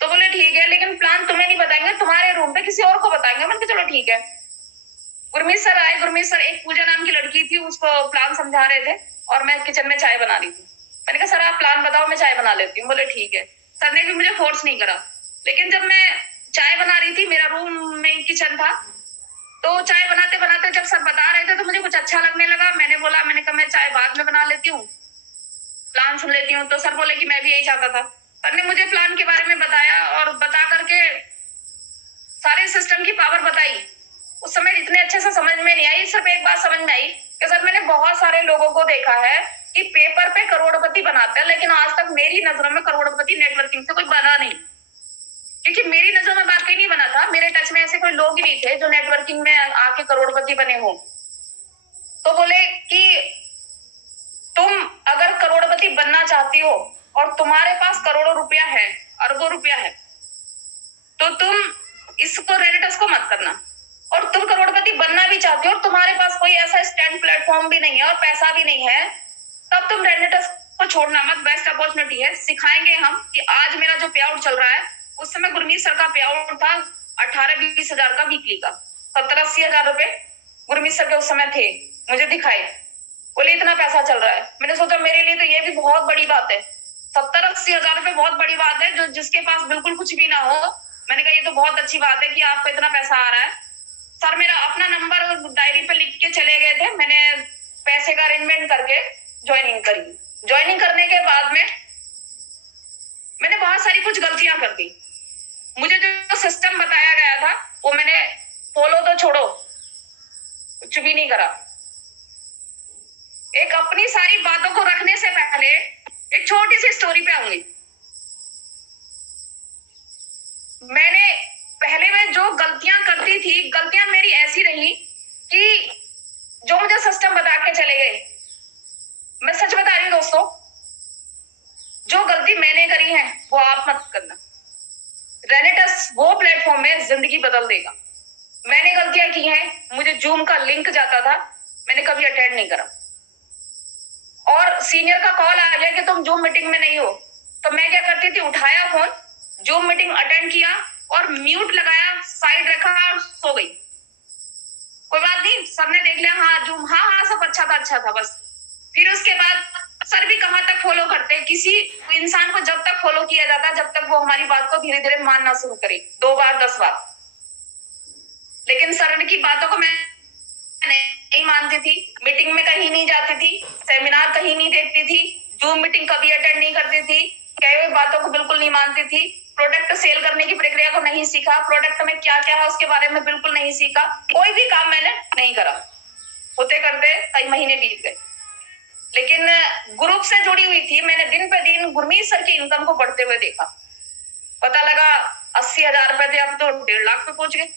तो बोले ठीक है, लेकिन प्लान तुम्हें नहीं बताएंगे, तुम्हारे रूम पे किसी और को बताएंगे। मैंने कहा चलो ठीक है। गुरमीत सर आए, गुरमीत सर एक पूजा नाम की लड़की थी, उसको प्लान समझा रहे थे और मैं किचन में चाय बना रही थी। मैंने कहा सर आप प्लान बताओ, मैं चाय बना लेती हूँ। बोले ठीक है। सर ने भी मुझे फोर्स नहीं करा, लेकिन जब मैं चाय बना रही थी, मेरा रूम में किचन था, तो चाय बनाते बनाते जब सर बता रहे थे तो मुझे कुछ अच्छा लगने लगा। मैंने कहा मैं चाय बाद में बना लेती हूँ, प्लान सुन लेती हूँ। तो सर बोले कि मैं भी यही चाहता था। सर ने मुझे प्लान के बारे में बताया और बता करके सारे सिस्टम की पावर बताई। उस समय इतने अच्छे से समझ में नहीं आई, सिर्फ एक बात समझ में आई कि सर मैंने बहुत सारे लोगों को देखा है कि पेपर पे करोड़पति बनाते हैं, लेकिन आज तक मेरी नजरों में करोड़पति नेटवर्किंग से कोई बना नहीं, क्योंकि मेरी नजरों में वाकई नहीं बना था। मेरे टच में ऐसे कोई लोग ही नहीं थे जो नेटवर्किंग में आके करोड़पति बने हो। तो बोले कि तुम अगर करोड़पति बनना चाहती हो और तुम्हारे पास करोड़ों रुपया है, अरबों रुपया है, तो तुम इसको रेडिटस को मत करना। और तुम करोड़पति बनना भी चाहती हो और तुम्हारे पास कोई ऐसा स्टैंड प्लेटफॉर्म भी नहीं है और पैसा भी नहीं है, तब तुम रेडिटस को छोड़ना मत, बेस्ट अपॉर्चुनिटी है। सिखाएंगे हम कि आज मेरा जो पे आउट चल रहा है, उस समय गुरमीत सर का पे आउट था 18-20 हजार का वीकली का, 70-80 हजार रुपए गुरमीत सर के उस समय थे। मुझे दिखाए, बोले इतना पैसा चल रहा है। मैंने सोचा मेरे लिए तो ये भी बहुत बड़ी बात है, 70-80 हजार रुपए बहुत बड़ी बात है, जो जिसके पास बिल्कुल कुछ भी ना हो। मैंने कहा ये तो बहुत अच्छी बात है कि आपको इतना पैसा आ रहा है। सर मेरा अपना नंबर डायरी पे लिख के चले गए थे, मैंने पैसे का अरेंजमेंट करके ज्वाइनिंग करी। ज्वाइनिंग करने के बाद में मैंने बहुत सारी कुछ गलतियां कर दी। मुझे जो सिस्टम बताया गया था वो मैंने फॉलो तो छोड़ो, कुछ भी नहीं करा। एक अपनी सारी बातों को रखने से पहले एक छोटी सी स्टोरी पे आऊंगी। मैंने पहले में जो गलतियां करती थी, गलतियां मेरी ऐसी रही कि जो मुझे सिस्टम बता के चले गए, मैं सच बता रही हूँ दोस्तों, जो गलती मैंने करी है वो आप मत करना। रेनेटस वो प्लेटफॉर्म है, जिंदगी बदल देगा। मैंने गलतियां की हैं, मुझे जूम का लिंक जाता था, मैंने कभी अटेंड नहीं करा। सीनियर का कॉल आ गया कि तुम जूम मीटिंग में नहीं हो, तो मैं क्या करती थी, उठाया फोन, जूम मीटिंग अटेंड किया और म्यूट लगाया, साइड रखा और सो गई। कोई बात नहीं, सर ने देख लिया, हाँ जूम, हाँ हाँ सब अच्छा था बस। फिर उसके बाद सर भी कहाँ तक फॉलो करते हैं, किसी इंसान को जब तक फॉलो किया जाता है जब तक वो हमारी बात को धीरे धीरे मानना शुरू करे, 2 बार 10 बार। लेकिन सर की बातों को मैं नहीं मानती थी, मीटिंग में कहीं नहीं जाती थी, सेमिनार कहीं नहीं देखती थी, जूम मीटिंग कभी अटेंड नहीं करती थी, कई हुई बातों को बिल्कुल नहीं मानती थी, प्रोडक्ट सेल करने की प्रक्रिया को नहीं सीखा, प्रोडक्ट में क्या क्या है उसके बारे में बिल्कुल नहीं सीखा, कोई भी काम मैंने नहीं करा। होते करते कई महीने बीत गए, लेकिन ग्रुप से जुड़ी हुई थी, मैंने दिन पे दिन गुरमीत सर की इनकम को बढ़ते हुए देखा। पता लगा 80,000 रुपए थे, अब तो 1.5 लाख पे पहुंच गए।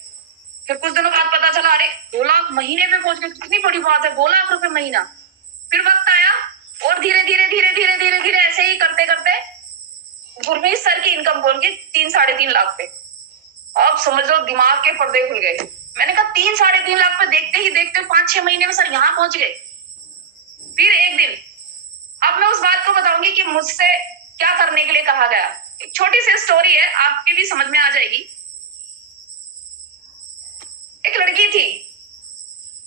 फिर कुछ दिनों बाद पता चला, अरे 2 लाख महीने पे पहुंच गए, कितनी बड़ी बात है, 2 लाख रुपए महीना। फिर वक्त आया और धीरे धीरे ऐसे ही करते करते गुरमीत सर की इनकम बोल के 3-3.5 लाख पे। अब समझ लो दिमाग के पर्दे खुल गए। मैंने कहा 3-3.5 लाख पे देखते ही देखते 5-6 महीने में सर यहाँ पहुंच गए। फिर एक दिन, अब मैं उस बात को बताऊंगी कि मुझसे क्या करने के लिए कहा गया। एक छोटी सी स्टोरी है, आपके भी समझ में आ जाएगी। एक लड़की थी,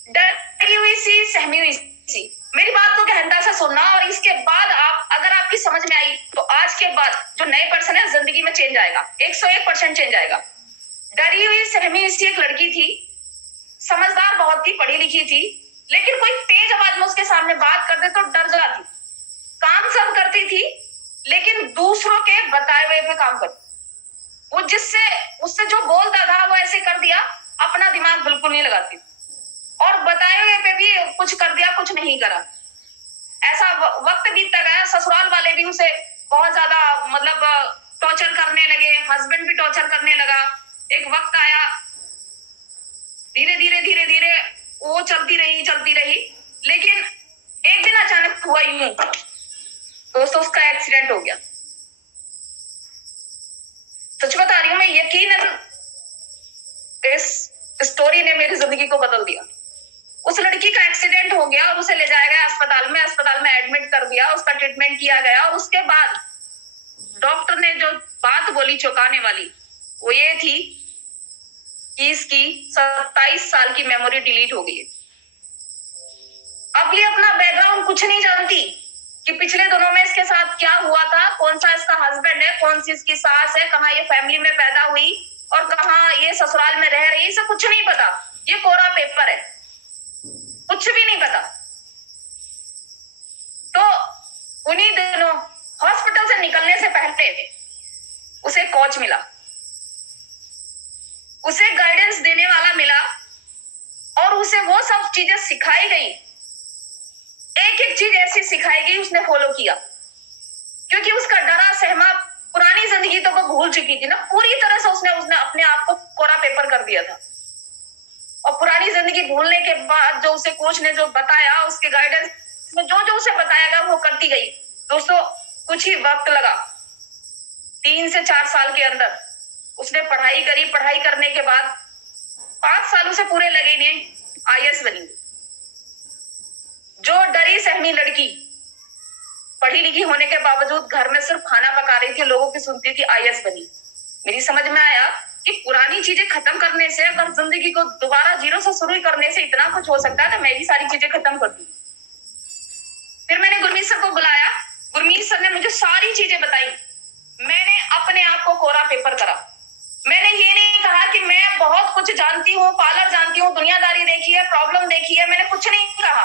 डरी हुई सी, सहमी हुई सी। मेरी बात को गहनता से सुनना, और इसके बाद आप, अगर आपकी समझ में आई तो आज के बाद जो नए पर्सन है जिंदगी में चेंज आएगा, 101% चेंज आएगा। डरी हुई सहमी हुई सी एक लड़की थी, समझदार बहुत थी, पढ़ी लिखी थी, लेकिन कोई तेज आवाज में उसके सामने बात कर दे तो डर जाती। काम सब करती थी लेकिन दूसरों के बताए हुए पे काम करती। वो जिससे उससे जो बोलता था वो ऐसे कर दिया, अपना दिमाग बिल्कुल नहीं लगाती, और बताए हुए पे भी कुछ कर दिया, कुछ नहीं करा। ऐसा वक्त बीतता गया, ससुराल वाले भी उसे बहुत ज्यादा मतलब टॉर्चर करने लगे, हस्बैंड भी टॉर्चर करने लगा। एक वक्त आया, धीरे धीरे वो चलती रही, लेकिन एक दिन अचानक हुआ यूं, दोस्तों उसका एक्सीडेंट हो गया। सच बता रही हूं मैं, यकीनन इस स्टोरी ने मेरी जिंदगी को बदल दिया। उस लड़की का एक्सीडेंट हो गया और उसे ले जाया गया अस्पताल में एडमिट कर दिया, उसका ट्रीटमेंट किया गया, और उसके बाद डॉक्टर ने जो बात बोली चौंकाने वाली, वो ये थी कि इसकी 27 साल की मेमोरी डिलीट हो गई है। अब ये अपना बैकग्राउंड कुछ नहीं जानती कि पिछले दिनों में इसके साथ क्या हुआ था, कौन सा इसका हस्बैंड है, कौन सी इसकी सास है, कहाँ ये फैमिली में पैदा हुई और कहाँ ये ससुराल में रह रही, इसे कुछ नहीं पता। ये कोरा पेपर है, कुछ भी नहीं पता। तो उन्हीं दिनों हॉस्पिटल से निकलने से पहले उसे कोच मिला, उसे गाइडेंस देने वाला मिला, और उसे वो सब चीजें सिखाई गई। एक एक चीज ऐसी सिखाई गई, उसने फॉलो किया, क्योंकि उसका डरा सहमा पुरानी जिंदगी तो वो भूल चुकी थी ना, पूरी तरह से उसने अपने आप को कोरा पेपर कर दिया था। और पुरानी जिंदगी भूलने के बाद जो उसे कोच ने जो बताया, उसके गाइडेंस में जो जो उसे बताया गया वो करती गई। दोस्तों कुछ ही वक्त लगा, 3 से 4 साल के अंदर उसने पढ़ाई करी। पढ़ाई करने के बाद 5 साल उसे पूरे लगे नहीं, IAS बनी। जो डरी सहमी लड़की पढ़ी लिखी होने के बावजूद घर में सिर्फ खाना पका रही थी, लोगों की सुनती थी, IAS बनी। मेरी समझ में आया कि पुरानी चीजें खत्म करने से, अगर जिंदगी को दोबारा जीरो से शुरू करने से इतना कुछ हो सकता है, तो मैं भी सारी चीजें खत्म कर दी। फिर मैंने गुरमीत सर को बुलाया, गुरमीत सर ने मुझे सारी चीजें बताई। मैंने अपने आप को कोरा पेपर करा। मैंने ये नहीं कहा कि मैं बहुत कुछ जानती हूँ, पार्लर जानती हूँ, दुनियादारी देखी है, प्रॉब्लम देखी है, मैंने कुछ नहीं कहा।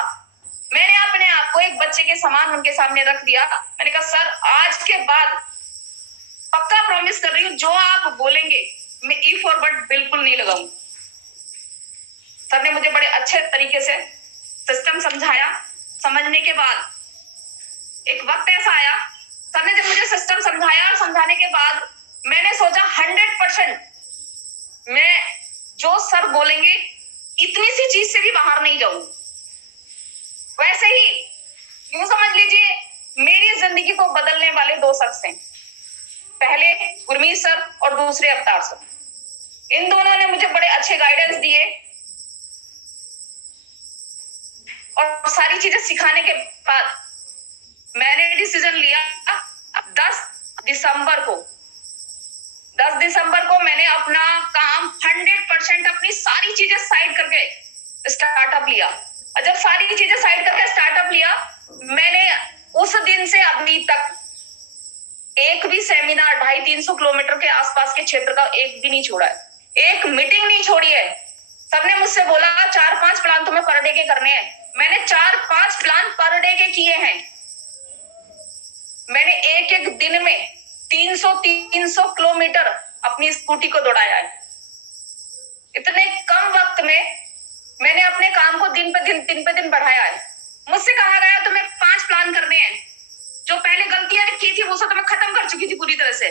मैंने अपने आप को एक बच्चे के समान उनके सामने रख दिया। मैंने कहा सर आज के बाद पक्का प्रॉमिस कर रही हूँ, जो आप बोलेंगे मैं ई फॉरवर्ड बिल्कुल नहीं लगाऊंगी। सर ने मुझे बड़े अच्छे तरीके से सिस्टम समझाया। समझने के बाद एक वक्त ऐसा आया, सर ने जब मुझे सिस्टम समझाया और समझाने के बाद मैंने सोचा 100% मैं जो सर बोलेंगे इतनी सी चीज से भी बाहर नहीं जाऊंगी। वैसे ही यूं समझ लीजिए, मेरी जिंदगी को बदलने वाले 2 शख्स हैं, पहले गुरमीत सर और दूसरे अवतार सर। इन दोनों ने मुझे बड़े अच्छे गाइडेंस दिए और सारी चीजें सिखाने के बाद लिया 10 दिसंबर को। 10 दिसंबर को मैंने अपना काम 100% अपनी सारी चीजें साइड करके स्टार्टअप लिया। और जब सारी चीजें साइड करके स्टार्टअप लिया, मैंने उस दिन से अभी तक एक भी सेमिनार 250-300 किलोमीटर के आसपास के क्षेत्र का एक भी नहीं छोड़ा है, एक मीटिंग नहीं छोड़ी है। सबने मुझसे बोला 4-5 प्लान तुम्हें पर डे के करने हैं, मैंने 4-5 प्लान पर डे के किए हैं। मैंने एक एक दिन में 300 किलोमीटर अपनी स्कूटी को दौड़ाया है। इतने कम वक्त में मैंने अपने काम को दिन पे दिन बढ़ाया है। मुझसे कहा गया तुम्हें 5 प्लान करने हैं, जो पहले गलतियां की थी वो सब मैं खत्म कर चुकी थी पूरी तरह से,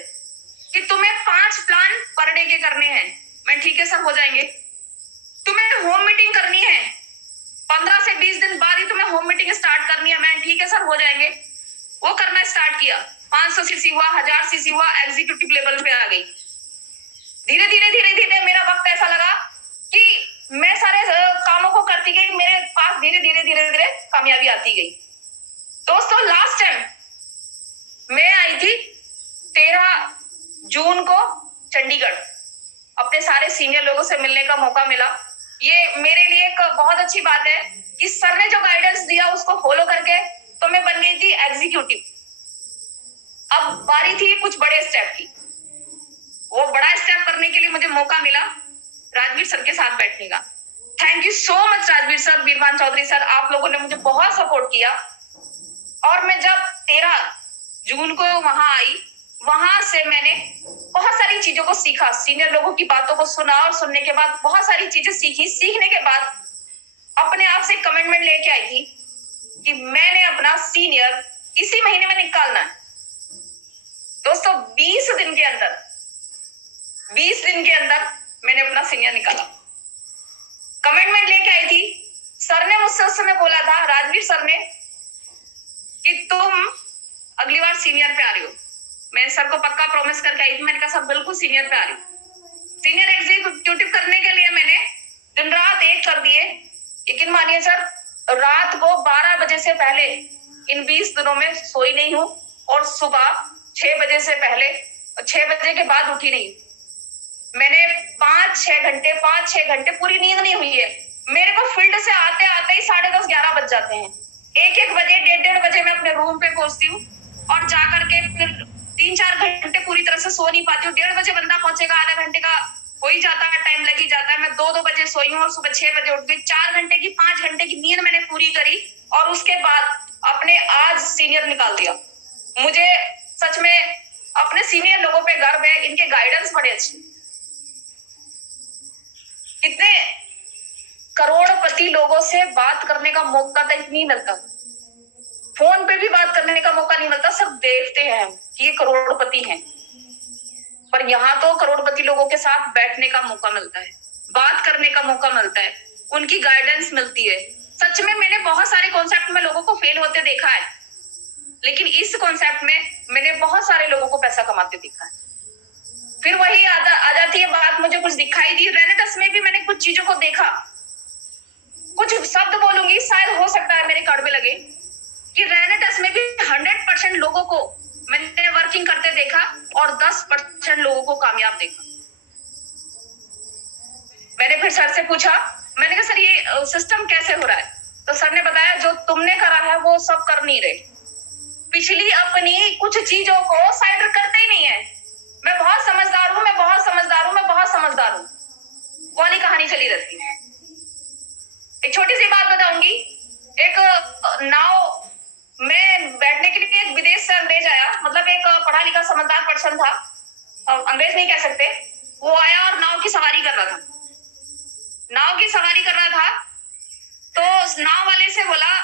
कि तुम्हें 5 प्लान पर डे के करने हैं। मैं ठीक है सर, हो जाएंगे। तुम्हें होम मीटिंग करनी है, 15 से 20 दिन बाद ही तुम्हें होम मीटिंग स्टार्ट करनी है। मैं ठीक है सर, हो जाएंगे। वो करना स्टार्ट किया, 500 सीसी हुआ, 1000 सीसी हुआ, एग्जीक्यूटिव लेवल पे आ गई। धीरे धीरे मेरा वक्त ऐसा लगा कि मैं सारे कामों को करती गई, मेरे पास धीरे धीरे कामयाबी आती गई। दोस्तों, लास्ट टाइम मैं आई थी 13 जून को चंडीगढ़, अपने सारे सीनियर लोगों से मिलने का मौका मिला। ये मेरे लिए एक बहुत अच्छी बात है कि सर ने जो गाइडेंस दिया उसको फॉलो करके तो मैं बन गई थी एग्जीक्यूटिव। अब बारी थी कुछ बड़े स्टेप की। वो बड़ा स्टेप करने के लिए मुझे मौका मिला राजवीर सर के साथ बैठने का। Thank you so much Rajveer sir, Birban Chaudhary sir, आप लोगों ने मुझे बहुत सपोर्ट किया। और मैं जब 13 जून को वहां आई, वहां से मैंने बहुत सारी चीजों को सीखा, सीनियर लोगों की बातों को सुना और सुनने के बाद बहुत सारी चीजें सीखी। सीखने के बाद अपने आप से कमिटमेंट लेके आई थी कि मैंने अपना सीनियर इसी महीने में निकालना है। दोस्तों, 20 दिन के अंदर मैंने अपना सीनियर निकाला। कमिटमेंट लेके आई थी। सर ने मुझसे उस समय बोला था, राजवीर सर ने, कि तुम अगली बार सीनियर पे आ रही हो। मैं सर को पक्का प्रॉमिस करके आई थी। मैंने कहा सर बिल्कुल सीनियर पे आ रही हूँ। सीनियर एग्जीक्यूटिव करने के लिए मैंने दिन रात एक कर दिए। यकीन मानिए सर, रात को 12 बजे से पहले इन 20 दिनों में सोई नहीं हूँ, और सुबह 6 बजे से पहले और 6 बजे के बाद उठी नहीं। मैंने 5-6 घंटे पूरी नींद नहीं हुई है। मेरे को फील्ड से आते आते ही 10:30-11 बज जाते हैं। 1-1 बजे, 1:30 बजे मैं अपने रूम पे पहुंचती हूँ और जाकर के फिर 3-4 घंटे पूरी तरह से सो नहीं पाती हूँ। 1:30 बजे बंदा पहुंचेगा, आधा घंटे का हो ही जाता है, टाइम लग ही जाता है। मैं 2-2 बजे सोई हूँ और सुबह 6 बजे उठ गई। 4 घंटे की 5 घंटे की नींद मैंने पूरी करी और उसके बाद अपने आज सीनियर निकाल दिया। मुझे सच में अपने सीनियर लोगों पे गर्व है, इनके गाइडेंस बड़े अच्छे। कितने करोड़पति लोगों से बात करने का मौका तक नहीं मिलता, फोन पे भी बात करने का मौका नहीं मिलता। सब देखते हैं कि ये करोड़पति हैं, पर यहाँ तो करोड़पति लोगों के साथ बैठने का मौका मिलता है, बात करने का मौका मिलता है, उनकी गाइडेंस मिलती है। सच में मैंने बहुत सारे कॉन्सेप्ट में लोगों को फेल होते देखा है, लेकिन इस कॉन्सेप्ट में मैंने बहुत सारे लोगों को पैसा कमाते देखा है। फिर वही आ जाती है बात, मुझे कुछ दिखाई दी। रेनेटस में भी मैंने कुछ चीजों को देखा। कुछ शब्द बोलूंगी, शायद हो सकता है मेरे कार्ड में लगे, कि रेनेटस में भी 100% लोगों को मैंने वर्किंग करते देखा और 10% लोगों को कामयाब देखा। मैंने फिर सर से पूछा, मैंने कहा सर ये सिस्टम कैसे हो रहा है? तो सर ने बताया जो तुमने करा है वो सब कर नहीं रहे, पिछली अपनी कुछ चीजों को साइड करते ही नहीं है। मैं बहुत समझदार हूं, मैं बहुत समझदार हूं, वाली कहानी चली रहती है। एक छोटी सी बात बताऊंगी। एक नाव में बैठने के लिए एक विदेश से अंग्रेज आया, मतलब एक पढ़ा लिखा समझदार पर्सन था, अंग्रेज नहीं कह सकते। वो आया और नाव की सवारी कर रहा था। तो नाव वाले से बोला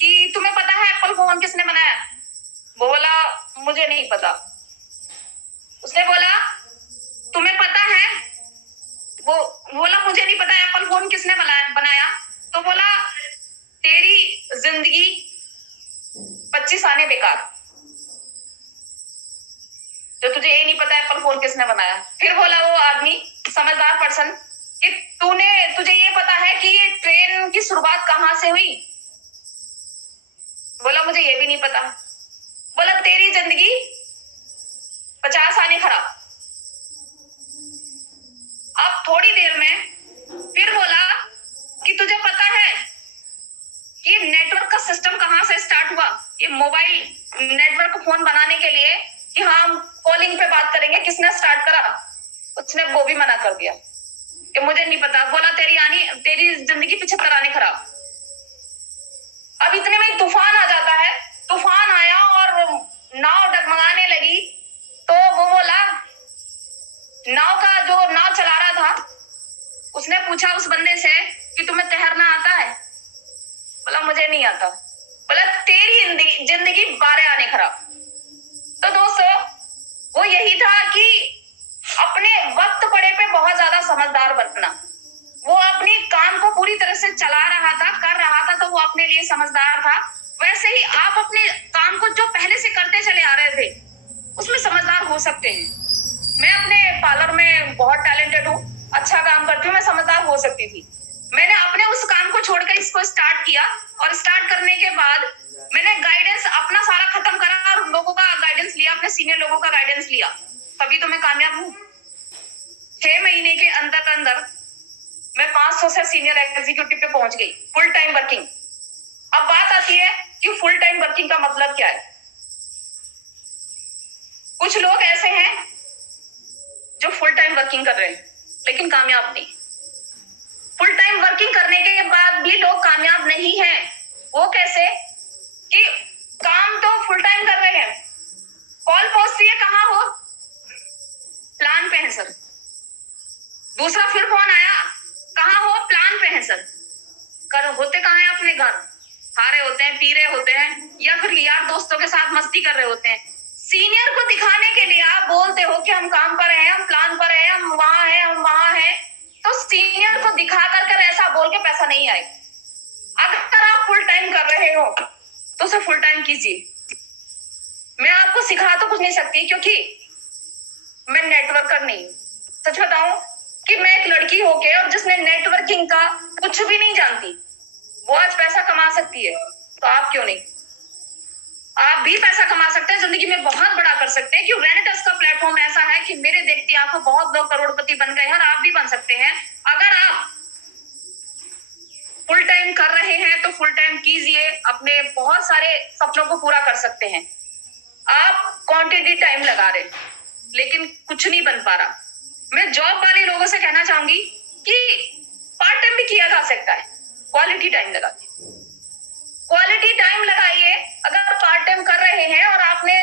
कि तुम्हें पता है एप्पल फोन किसने बनाया? वो बोला मुझे नहीं पता। उसने बोला तुम्हें पता है? वो बोला मुझे नहीं पता एप्पल फोन किसने बनाया। तो बोला तेरी जिंदगी 25 आने बेकार, जो तुझे ये नहीं पता एप्पल फोन किसने बनाया। फिर बोला वो आदमी, समझदार पर्सन, कि तुझे ये पता है कि ये ट्रेन की शुरुआत कहां से हुई? बोला मुझे ये भी नहीं पता। बोला तेरी जिंदगी 50 आने खराब। अब थोड़ी देर में फिर बोला कि तुझे पता है कि नेटवर्क का सिस्टम कहां से स्टार्ट हुआ? ये मोबाइल नेटवर्क फोन बनाने के लिए कि हम कॉलिंग पे बात करेंगे, किसने स्टार्ट करा? उसने वो भी मना कर दिया कि मुझे नहीं पता। बोला तेरी जिंदगी 75 आने खराब। अब इतने में तूफान आ जाता है। तूफान आया और नाव डगमगाने लगी, तो वो बोला, नाव चला रहा था, उसने पूछा उस बंदे से कि तुम्हें तैरना आता है? बोला मुझे नहीं आता। बोला तेरी जिंदगी 12 आने खराब। तो दोस्तों, वो यही था कि अपने वक्त पड़े पे बहुत ज्यादा समझदार बनना। वो अपनी काम को पूरी तरह से चला रहा था, कर रहा था, तो वो अपने लिए समझदार था। वैसे ही आप अपने काम को जो पहले से करते चले आ रहे थे, उसमें समझदार हो सकते हैं। मैं अपने पार्लर में बहुत टैलेंटेड हूँ, अच्छा काम करती हूँ, मैं समझदार हो सकती थी। मैंने अपने उस काम को छोड़कर इसको स्टार्ट किया, और स्टार्ट करने के बाद मैंने गाइडेंस अपना सारा खत्म करा और लोगों का गाइडेंस लिया, अपने सीनियर लोगों का गाइडेंस लिया, तभी तो मैं कामयाब हूँ। 6 महीने के अंदर मैं 500 से सीनियर एग्जीक्यूटिव पे पहुंच गई, फुल टाइम वर्किंग। अब बात आती है कि फुल टाइम वर्किंग का मतलब क्या है। कुछ लोग ऐसे हैं जो फुल टाइम वर्किंग कर रहे हैं लेकिन कामयाब नहीं। फुल टाइम वर्किंग करने के बाद भी लोग कामयाब नहीं हैं। वो कैसे? कि काम तो फुल टाइम कर रहे हैं, कॉल पहुंचती है, कहाँ हो? प्लान पे है सर। दूसरा फिर फोन आया, कहाँ हो? प्लान पे है सर। होते कहाँ हैं? अपने घर खा रहे होते हैं, पी रहे होते हैं, या फिर यार दोस्तों के साथ मस्ती कर रहे होते हैं। सीनियर को दिखाने के लिए आप बोलते हो कि हम काम पर हैं, हम प्लान पर हैं, हम वहां हैं, तो सीनियर को दिखा कर ऐसा बोल के पैसा नहीं आएगा। अगर आप फुल टाइम कर रहे हो तो उसे फुल टाइम कीजिए। मैं आपको सिखा तो कुछ नहीं सकती, क्योंकि मैं नेटवर्कर नहीं हूं। सच बताऊं कि मैं एक लड़की होके और जिसने नेटवर्किंग का कुछ भी नहीं जानती, वो आज पैसा कमा सकती है, तो आप क्यों नहीं? आप भी पैसा कमा सकते हैं, जिंदगी में बहुत बड़ा कर सकते हैं। क्यों? रेनेटस का प्लेटफॉर्म ऐसा है कि मेरे देखती आंखों बहुत लोग करोड़पति बन गए हैं, और आप भी बन सकते हैं। अगर आप फुल टाइम कर रहे हैं तो फुल टाइम कीजिए, अपने बहुत सारे सपनों को पूरा कर सकते हैं। आप क्वांटिटी टाइम लगा रहे लेकिन कुछ नहीं बन पा रहा। मैं जॉब वाले लोगों से कहना चाहूंगी कि पार्ट टाइम भी किया जा सकता है, क्वालिटी टाइम लगाइए। क्वालिटी टाइम लगाइए। अगर पार्ट टाइम कर रहे हैं और आपने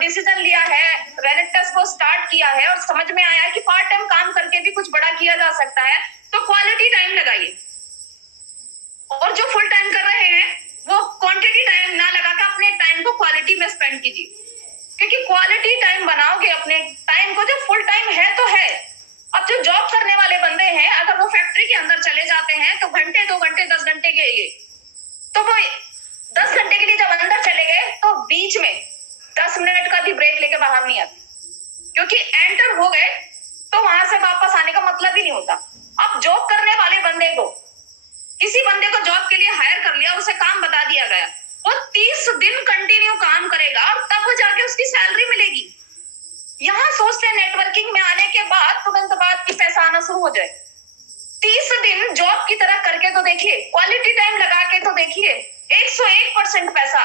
डिसीजन लिया है, रेनेटस को स्टार्ट किया है और समझ में आया है कि पार्ट टाइम काम करके भी कुछ बड़ा किया जा सकता है, तो क्वालिटी टाइम लगाइए। और जो फुल टाइम कर रहे हैं वो क्वांटिटी टाइम ना लगाकर अपने टाइम को क्वालिटी में स्पेंड कीजिए, क्योंकि क्वालिटी टाइम बनाओगे अपने टाइम को। जो फुल टाइम है तो है। अब जो जॉब करने वाले बंदे हैं, अगर वो फैक्ट्री के अंदर चले जाते हैं तो घंटे, 2 घंटे, 10 घंटे के लिए, तो वो 10 घंटे के लिए जब अंदर चले गए तो बीच में 10 मिनट का भी ब्रेक लेके बाहर नहीं आते, क्योंकि एंटर हो गए तो वहां से वापस आने का मतलब ही नहीं होता। अब जॉब करने वाले बंदे को, किसी बंदे को जॉब के लिए हायर कर लिया, उसे काम बता दिया गया, वो 30 दिन कंटिन्यू काम करेगा और तब जाके उसकी सैलरी मिलेगी। यहाँ सोचते हैं नेटवर्किंग में आने के बाद तुरंत बाद की पैसा आना शुरू हो जाए। 30 दिन जॉब की तरह करके तो देखिए, क्वालिटी टाइम लगा के तो देखिए, 101% पैसा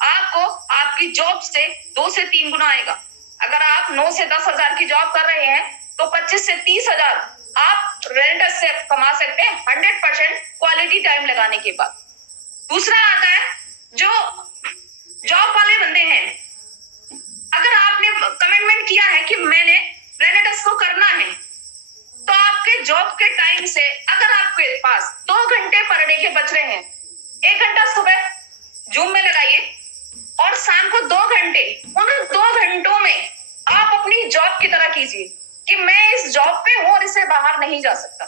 आपको आपकी जॉब से 2 से 3 गुना आएगा। अगर आप 9 से 10 हजार की जॉब कर रहे हैं तो 25 से 30 हजार आप रेंट से कमा सकते हैं, 100% क्वालिटी टाइम लगाने के बाद। दूसरा आता है जो जॉब वाले बंदे हैं। अगर आपने कमिटमेंट किया है कि मैंने रेनेटस को करना है, तो आपके जॉब के टाइम से अगर आपके पास 2 घंटे पर डे के बच रहे हैं, 1 घंटा सुबह जूम में लगाइए और शाम को 2 घंटे, उन 2 घंटों में आप अपनी जॉब की तरह कीजिए कि मैं इस जॉब पे हूं और इससे बाहर नहीं जा सकता।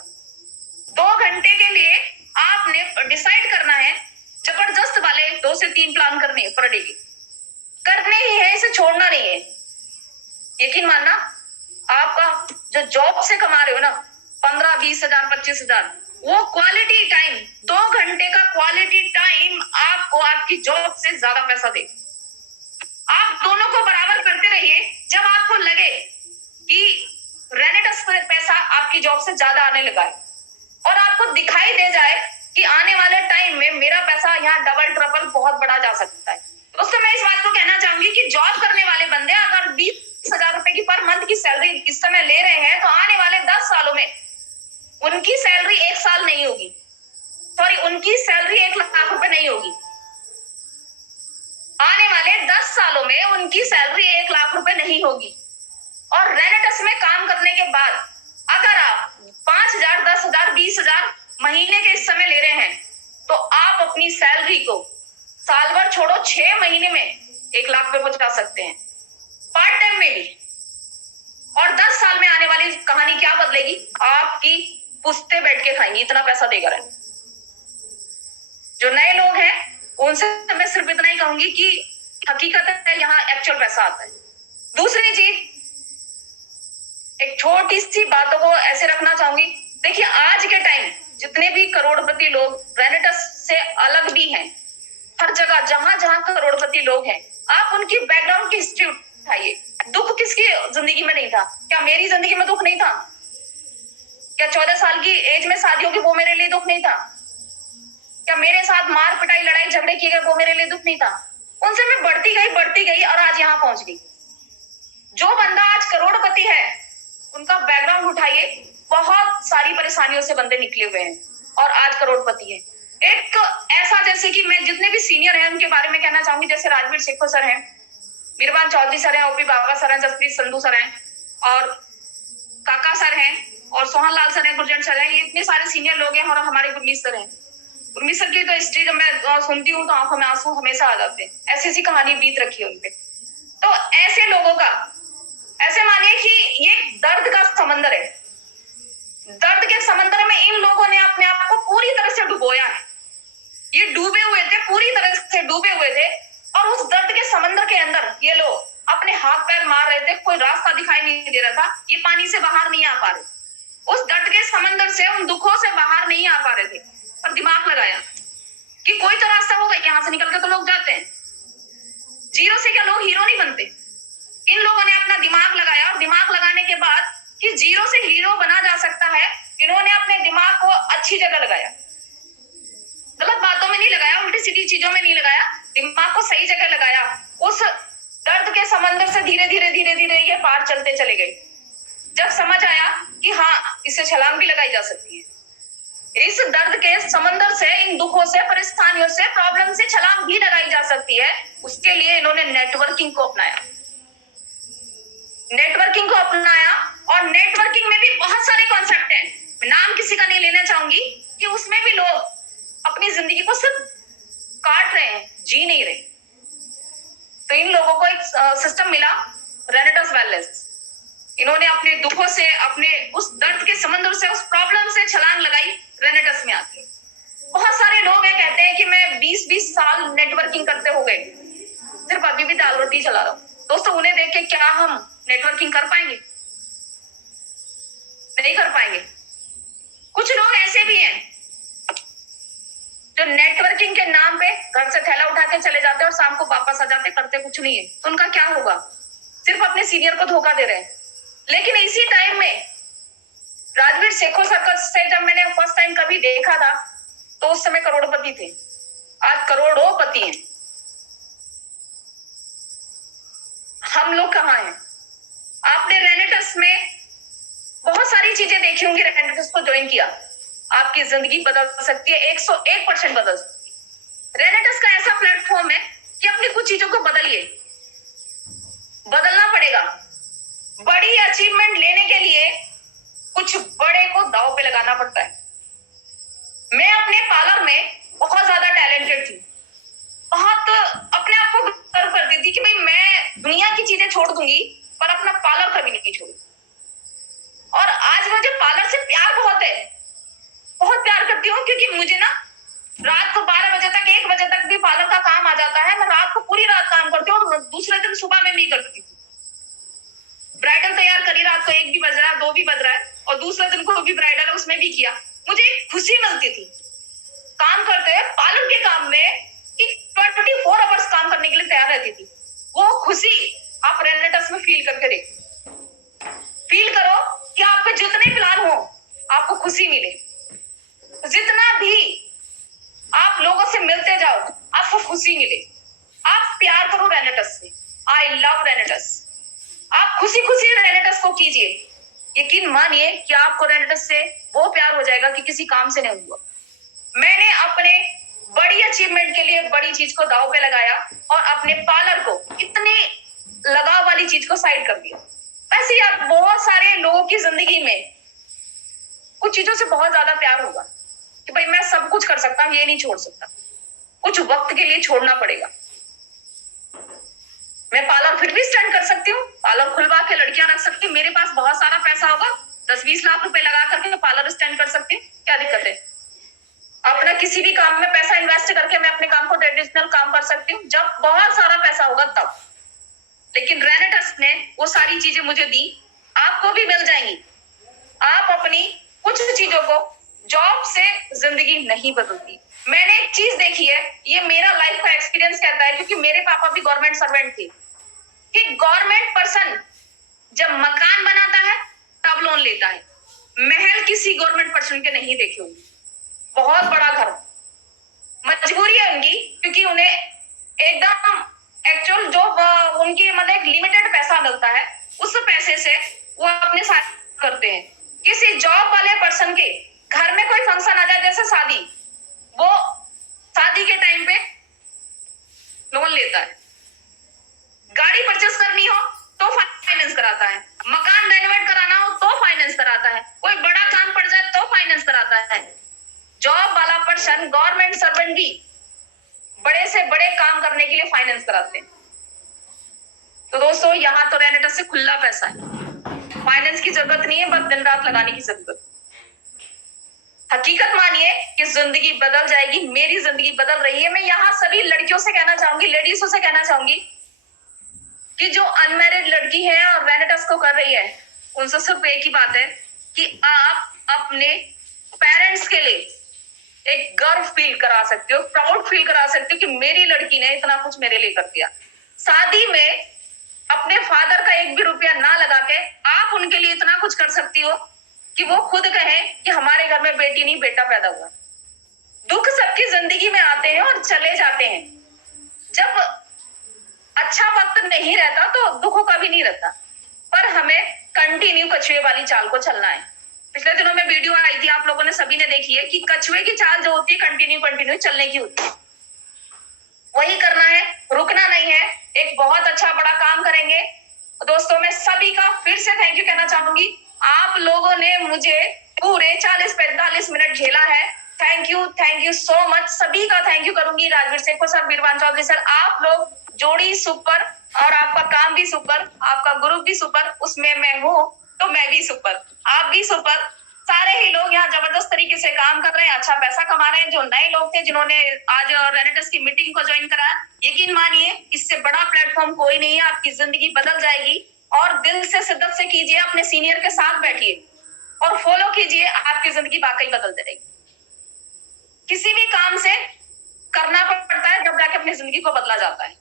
2 घंटे के लिए आपने डिसाइड करना है, जबरदस्त वाले 2 से 3 प्लान करने हैं पर डे के, करने ही है, इसे छोड़ना नहीं है। यकीन मानना, आपका जो जॉब से कमा रहे हो ना 15, 20 हजार, 25 हजार, वो क्वालिटी टाइम, 2 घंटे का क्वालिटी टाइम आपको आपकी जॉब से ज्यादा पैसा दे। आपकी जॉब से ज्यादा आने लगा है और आपको दिखाई दे जाए कि आने वाले टाइम में मेरा पैसा यहाँ डबल ट्रिपल बहुत बढ़ा जा सकता है। दोस्तों मैं इस बात को कहना चाहूंगी कि जॉब करने वाले बंदे अगर 20,000 रुपए की पर मंथ की सैलरी इस समय ले रहे हैं तो आने वाले 10 सालों में उनकी सैलरी 1 साल नहीं होगी, सॉरी उनकी सैलरी 1 लाख रुपए नहीं होगी। आने वाले 10 सालों में उनकी सैलरी 1 लाख रुपए नहीं होगी। और रेनेटस में काम करने के बाद अगर आप 5,000, 10,000, 20,000 महीने के इस समय ले रहे हैं तो आप अपनी सैलरी को साल भर छोड़ो 6 महीने में 1 लाख पे पहुंचा सकते हैं, पार्ट टाइम में भी। और 10 साल में आने वाली कहानी क्या बदलेगी, आपकी पुश्ते बैठ के खाएंगी, इतना पैसा देकर है। जो नए लोग हैं उनसे मैं सिर्फ इतना ही कहूंगी कि हकीकत है यहाँ एक्चुअल पैसा आता है। दूसरी चीज, एक छोटी सी बातों को ऐसे रखना चाहूंगी, देखिए आज के टाइम जितने भी करोड़पति लोग रेनेटस से अलग भी हैं, हर जगह जहां जहां करोड़पति लोग हैं, आप उनकी बैकग्राउंड की हिस्ट्री उठाइए। दुख किसकी जिंदगी में नहीं था? क्या मेरी जिंदगी में दुख नहीं था? क्या 14 साल की एज में शादी होगी वो मेरे लिए दुख नहीं था? क्या मेरे साथ मार पिटाई लड़ाई झगड़े किए गए वो मेरे लिए दुख नहीं था? उनसे मैं बढ़ती गई और आज यहाँ पहुंच गई। जो बंदा आज करोड़पति है उनका बैकग्राउंड उठाइए, बहुत सारी परेशानियों से बंदे निकले हुए हैं और आज करोड़पति है। एक ऐसा, जैसे कि मैं जितने भी सीनियर हैं उनके बारे में कहना चाहूंगी, जैसे राजवीर शेखर सर हैं, मीरबान चौधरी सर हैं, ओपी बाबा सर हैं, जसप्रीत संधू सर हैं और काका सर हैं और सोहन लाल सर हैं, गुरजंट सर हैं, ये इतने सारे सीनियर लोग हैं। और हमारे गुरमीत सर हैं। गुरमीत सर की तो हिस्ट्री जब मैं सुनती हूँ तो आंखों में आंसू हमेशा आ जाते हैं, ऐसी ऐसी कहानी बीत रखी है उनपे। तो ऐसे लोगों का, ऐसे मानिए कि ये दर्द का समंदर है, दर्द के समंदर में इन लोगों ने अपने आप को पूरी तरह से डुबोया है। ये डूबे हुए थे, पूरी तरह से डूबे हुए थे और उस दर्द के समंदर के अंदर ये लोग अपने हाथ पैर मार रहे थे, कोई रास्ता दिखाई नहीं दे रहा था, ये पानी से बाहर नहीं आ पा रहे, उस दर्द के समंदर से, उन दुखों से बाहर नहीं आ पा रहे थे, पर दिमाग लगाया कि कोई तो रास्ता होगा, यहाँ से निकल के तो लोग जाते हैं, जीरो से क्या लोग हीरो नहीं बनते। इन लोगों ने अपना दिमाग लगाया और दिमाग लगाने के बाद कि जीरो से हीरो बना जा सकता है, इन्होंने अपने दिमाग को अच्छी जगह लगाया, गलत बातों में नहीं लगाया, उल्टी सीधी चीजों में नहीं लगाया, दिमाग को सही जगह लगाया। उस दर्द के समंदर से धीरे धीरे ये पार चलते चले गए। जब समझ आया कि हाँ इससे छलांग भी लगाई जा सकती है, इस दर्द के समंदर से, इन दुखों से, परेशानियों से, प्रॉब्लम से छलांग भी लगाई जा सकती है, उसके लिए इन्होंने नेटवर्किंग को अपनाया। नेटवर्किंग को अपनाया और नेटवर्किंग में भी बहुत सारे कॉन्सेप्ट हैं, मैं नाम किसी का नहीं लेना चाहूंगी, कि उसमें भी लोग अपनी जिंदगी को सिर्फ काट रहे हैं, जी नहीं रहे। तो इन लोगों को एक सिस्टम मिला, रेनेटस वेलनेस। इन्होंने अपने दुखों से, अपने उस दर्द के समंदर से, उस प्रॉब्लम से छलांग लगाई रेनेटस में आके। बहुत सारे लोग हैं कहते हैं कि मैं 20-20 साल नेटवर्किंग करते हो गए, सिर्फ अभी भी दाल रोटी चला रहा हूं। दोस्तों उन्हें देख के क्या हम नेटवर्किंग कर पाएंगे? नहीं कर पाएंगे। कुछ लोग ऐसे भी हैं जो नेटवर्किंग के नाम पे घर से थैला उठा के चले जाते हैं और शाम को वापस आ जाते, करते कुछ नहीं है। तो उनका क्या होगा? सिर्फ अपने सीनियर को धोखा दे रहे हैं। लेकिन इसी टाइम में राजवीर शेखर सर से जब मैंने फर्स्ट टाइम कभी देखा था तो उस समय करोड़पति थे, आज करोड़ोंपति हैं। हम लोग कहाँ हैं? आपने रेनेटस में बहुत सारी चीजें देखी होंगी, रेनेटस को ज्वाइन किया, आपकी जिंदगी बदल सकती है, 101% बदल सकती है। रेनेटस का ऐसा प्लेटफॉर्म है कि अपनी कुछ चीजों को बदलिए, बदलना पड़ेगा। बड़ी अचीवमेंट लेने के लिए कुछ बड़े को दांव पे लगाना पड़ता है। मैं अपने पार्लर में बहुत ज्यादा टैलेंटेड थी, बहुत अपने आप को गर्व करती थी कि भाई मैं दुनिया की चीजें छोड़ दूंगी पर अपना पार्लर कभी नहीं छोड़ूंगी। और आज मुझे पार्लर से प्यार बहुत है, बहुत प्यार करती हूँ, क्योंकि मुझे ना रात को 12 बजे तक, 1 बजे तक भी पार्लर का काम आ जाता है। मैं रात को पूरी रात काम करती हूँ और दूसरे दिन सुबह में भी करती हूँ। ब्राइडल तैयार करी, रात को 1 भी बज रहा है, 2 भी बज रहा है, और दूसरे दिन को भी ब्राइडल है, उसमें भी किया। मुझे एक खुशी मिलती थी काम करते हुए पार्लर के काम में, कि 24 आवर्स काम करने के लिए तैयार रहती थी। वो खुशी आप रेनेटस में फील करके देखो, फील करो कि आपके जितने प्लान हो आपको खुशी मिले, जितना भी आप लोगों से मिलते जाओ आपको खुशी मिले। आप प्यार करो रेनेटस से। I love रेनेटस। आप खुशी खुशी रेनेटस को कीजिए। यकीन मानिए कि आपको रेनेटस से वो प्यार हो जाएगा कि किसी काम से नहीं हुआ। मैंने अपने बड़ी अचीवमेंट के लिए बड़ी चीज को दांव पे लगाया और अपने पार्लर को इतनी लगाव वाली चीज को साइड कर दिया। ऐसे यार बहुत सारे लोगों की जिंदगी में कुछ चीजों से बहुत ज्यादा प्यार होगा कि भाई मैं सब कुछ कर सकता हूँ, ये नहीं छोड़ सकता, कुछ वक्त के लिए छोड़ना पड़ेगा। मैं पार्लर फिर भी स्टैंड कर सकती हूँ, पार्लर खुलवा के लड़कियां रख सकती हूँ, मेरे पास बहुत सारा पैसा होगा, 10-20 लाख रुपए लगा करके पार्लर स्टैंड कर सकती हूँ, क्या दिक्कत है। अपना किसी भी काम में पैसा इन्वेस्ट करके मैं अपने काम को ट्रेडिशनल काम कर सकती हूँ जब बहुत सारा पैसा होगा तब। लेकिन रेनेटस ने वो सारी चीजें मुझे दी, आपको भी मिल जाएंगी। आप अपनी कुछ चीजों को जॉब से जिंदगी नहीं बदलती। मैंने एक चीज देखी है, ये मेरा लाइफ का एक्सपीरियंस कहता है, क्योंकि मेरे पापा भी गवर्नमेंट सर्वेंट थे, कि गवर्नमेंट पर्सन जब मकान बनाता है तब लोन लेता है। महल किसी गवर्नमेंट पर्सन के नहीं देखे होंगे, बहुत बड़ा घर, मजबूरी है उनकी, क्योंकि उन्हें एकदम एक्चुअल जो उनकी मतलब एक लिमिटेड पैसा मिलता है, उस पैसे से वो अपने साथ करते हैं। किसी जॉब वाले पर्सन के घर में कोई फंक्शन आ जाए, जैसे शादी, वो शादी के टाइम पे लोन लेता है। गाड़ी परचेस करनी हो तो फाइनेंस कराता है, मकान रेनोवेट कराना हो तो फाइनेंस कराता है, कोई बड़ा काम पड़ जाए तो फाइनेंस कराता है। जॉब वाला पर्सन, गवर्नमेंट सर्वेंट भी बड़े से बड़े काम करने के लिए फाइनेंस कराते हैं। तो दोस्तों यहाँ तो रेनेटस से खुला पैसा है, फाइनेंस की जरूरत नहीं है, बस दिन रात लगाने की जरूरत। हकीकत मानिए कि जिंदगी बदल जाएगी। मेरी जिंदगी बदल रही है। मैं यहाँ सभी लड़कियों से कहना चाहूंगी, लेडीजों से कहना चाहूंगी कि जो अनमैरिड लड़की है और रेनेटस को कर रही है, उनसे सिर्फ एक ही बात है कि आप अपने पेरेंट्स के लिए एक गर्व फील करा सकते हो, प्राउड फील करा सकते हो कि मेरी लड़की ने इतना कुछ मेरे लिए कर दिया। शादी में अपने फादर का 1 भी रुपया ना लगा के आप उनके लिए इतना कुछ कर सकती हो कि वो खुद कहें कि हमारे घर में बेटी नहीं बेटा पैदा हुआ। दुख सबकी जिंदगी में आते हैं और चले जाते हैं। जब अच्छा वक्त नहीं रहता तो दुखों का भी नहीं रहता, पर हमें कंटिन्यू कछुए वाली चाल को चलना है। पिछले दिनों में वीडियो आई थी, आप लोगों ने सभी ने देखी है, कि कछुए की चाल जो होती है कंटिन्यू चलने की होती है, वही करना है, रुकना नहीं है। एक बहुत अच्छा बड़ा काम करेंगे। दोस्तों मैं सभी का फिर से थैंक यू कहना चाहूंगी। आप लोगों ने मुझे पूरे 40-45 मिनट झेला है। Thank you so much. सभी का थैंक यू करूंगी, राजवीर शेखर सर, बीरवान चौधरी सर, आप लोग जोड़ी सुपर और आपका काम भी सुपर, आपका ग्रुप भी सुपर, उसमें मैं हूँ तो मैं भी सुपर, आप भी सुपर। सारे ही लोग यहाँ जबरदस्त तरीके से काम कर रहे हैं, अच्छा पैसा कमा रहे हैं। जो नए लोग थे जिन्होंने आज रेनेटस की मीटिंग को ज्वाइन करा, यकीन मानिए इससे बड़ा प्लेटफॉर्म कोई नहीं है। आपकी जिंदगी बदल जाएगी और दिल से शिद्दत से कीजिए, अपने सीनियर के साथ बैठिए और फॉलो कीजिए, आपकी जिंदगी वाकई बदल जाएगी। किसी भी काम से करना पड़ता है जब जाके अपनी जिंदगी को बदला जाता है।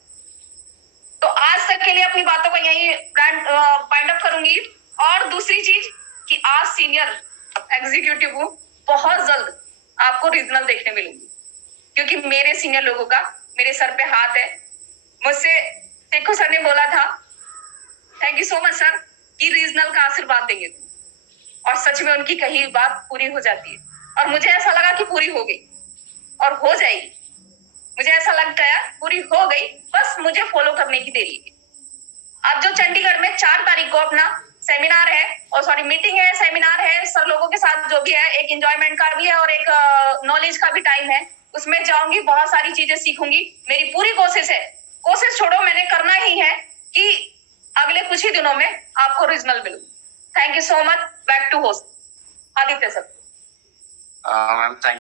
तो आज तक के लिए अपनी बातों को यही वाइंड अप करूंगी। और दूसरी चीज कि आज सीनियर एग्जीक्यूटिव हूँ, बहुत जल्द आपको रीजनल देखने मिलूंगी, क्योंकि मेरे सीनियर लोगों का मेरे सर पे हाथ है। मुझसे शेखर सर ने बोला था, thank you so much sir, कि रीजनल का आशीर्वाद देंगे, और सच में उनकी कही बात पूरी हो जाती है। और मुझे ऐसा लगा कि पूरी हो गई और हो जाएगी। मुझे ऐसा लग गया पूरी हो गई, बस मुझे फॉलो करने की देरी है। अब जो चंडीगढ़ में 4 तारीख को अपना सेमिनार है, और सॉरी मीटिंग है, सेमिनार है, सर लोगों के साथ जो भी है, एक एंजॉयमेंट का भी है और एक नॉलेज का भी टाइम है। उसमें जाऊंगी, बहुत सारी चीजें सीखूंगी। मेरी पूरी कोशिश है, कोशिश छोड़ो, मैंने करना ही है कि अगले कुछ ही दिनों में आपको रीजनल मिलूं। Thank you so much. Back to host Aditya sir. Ma'am thank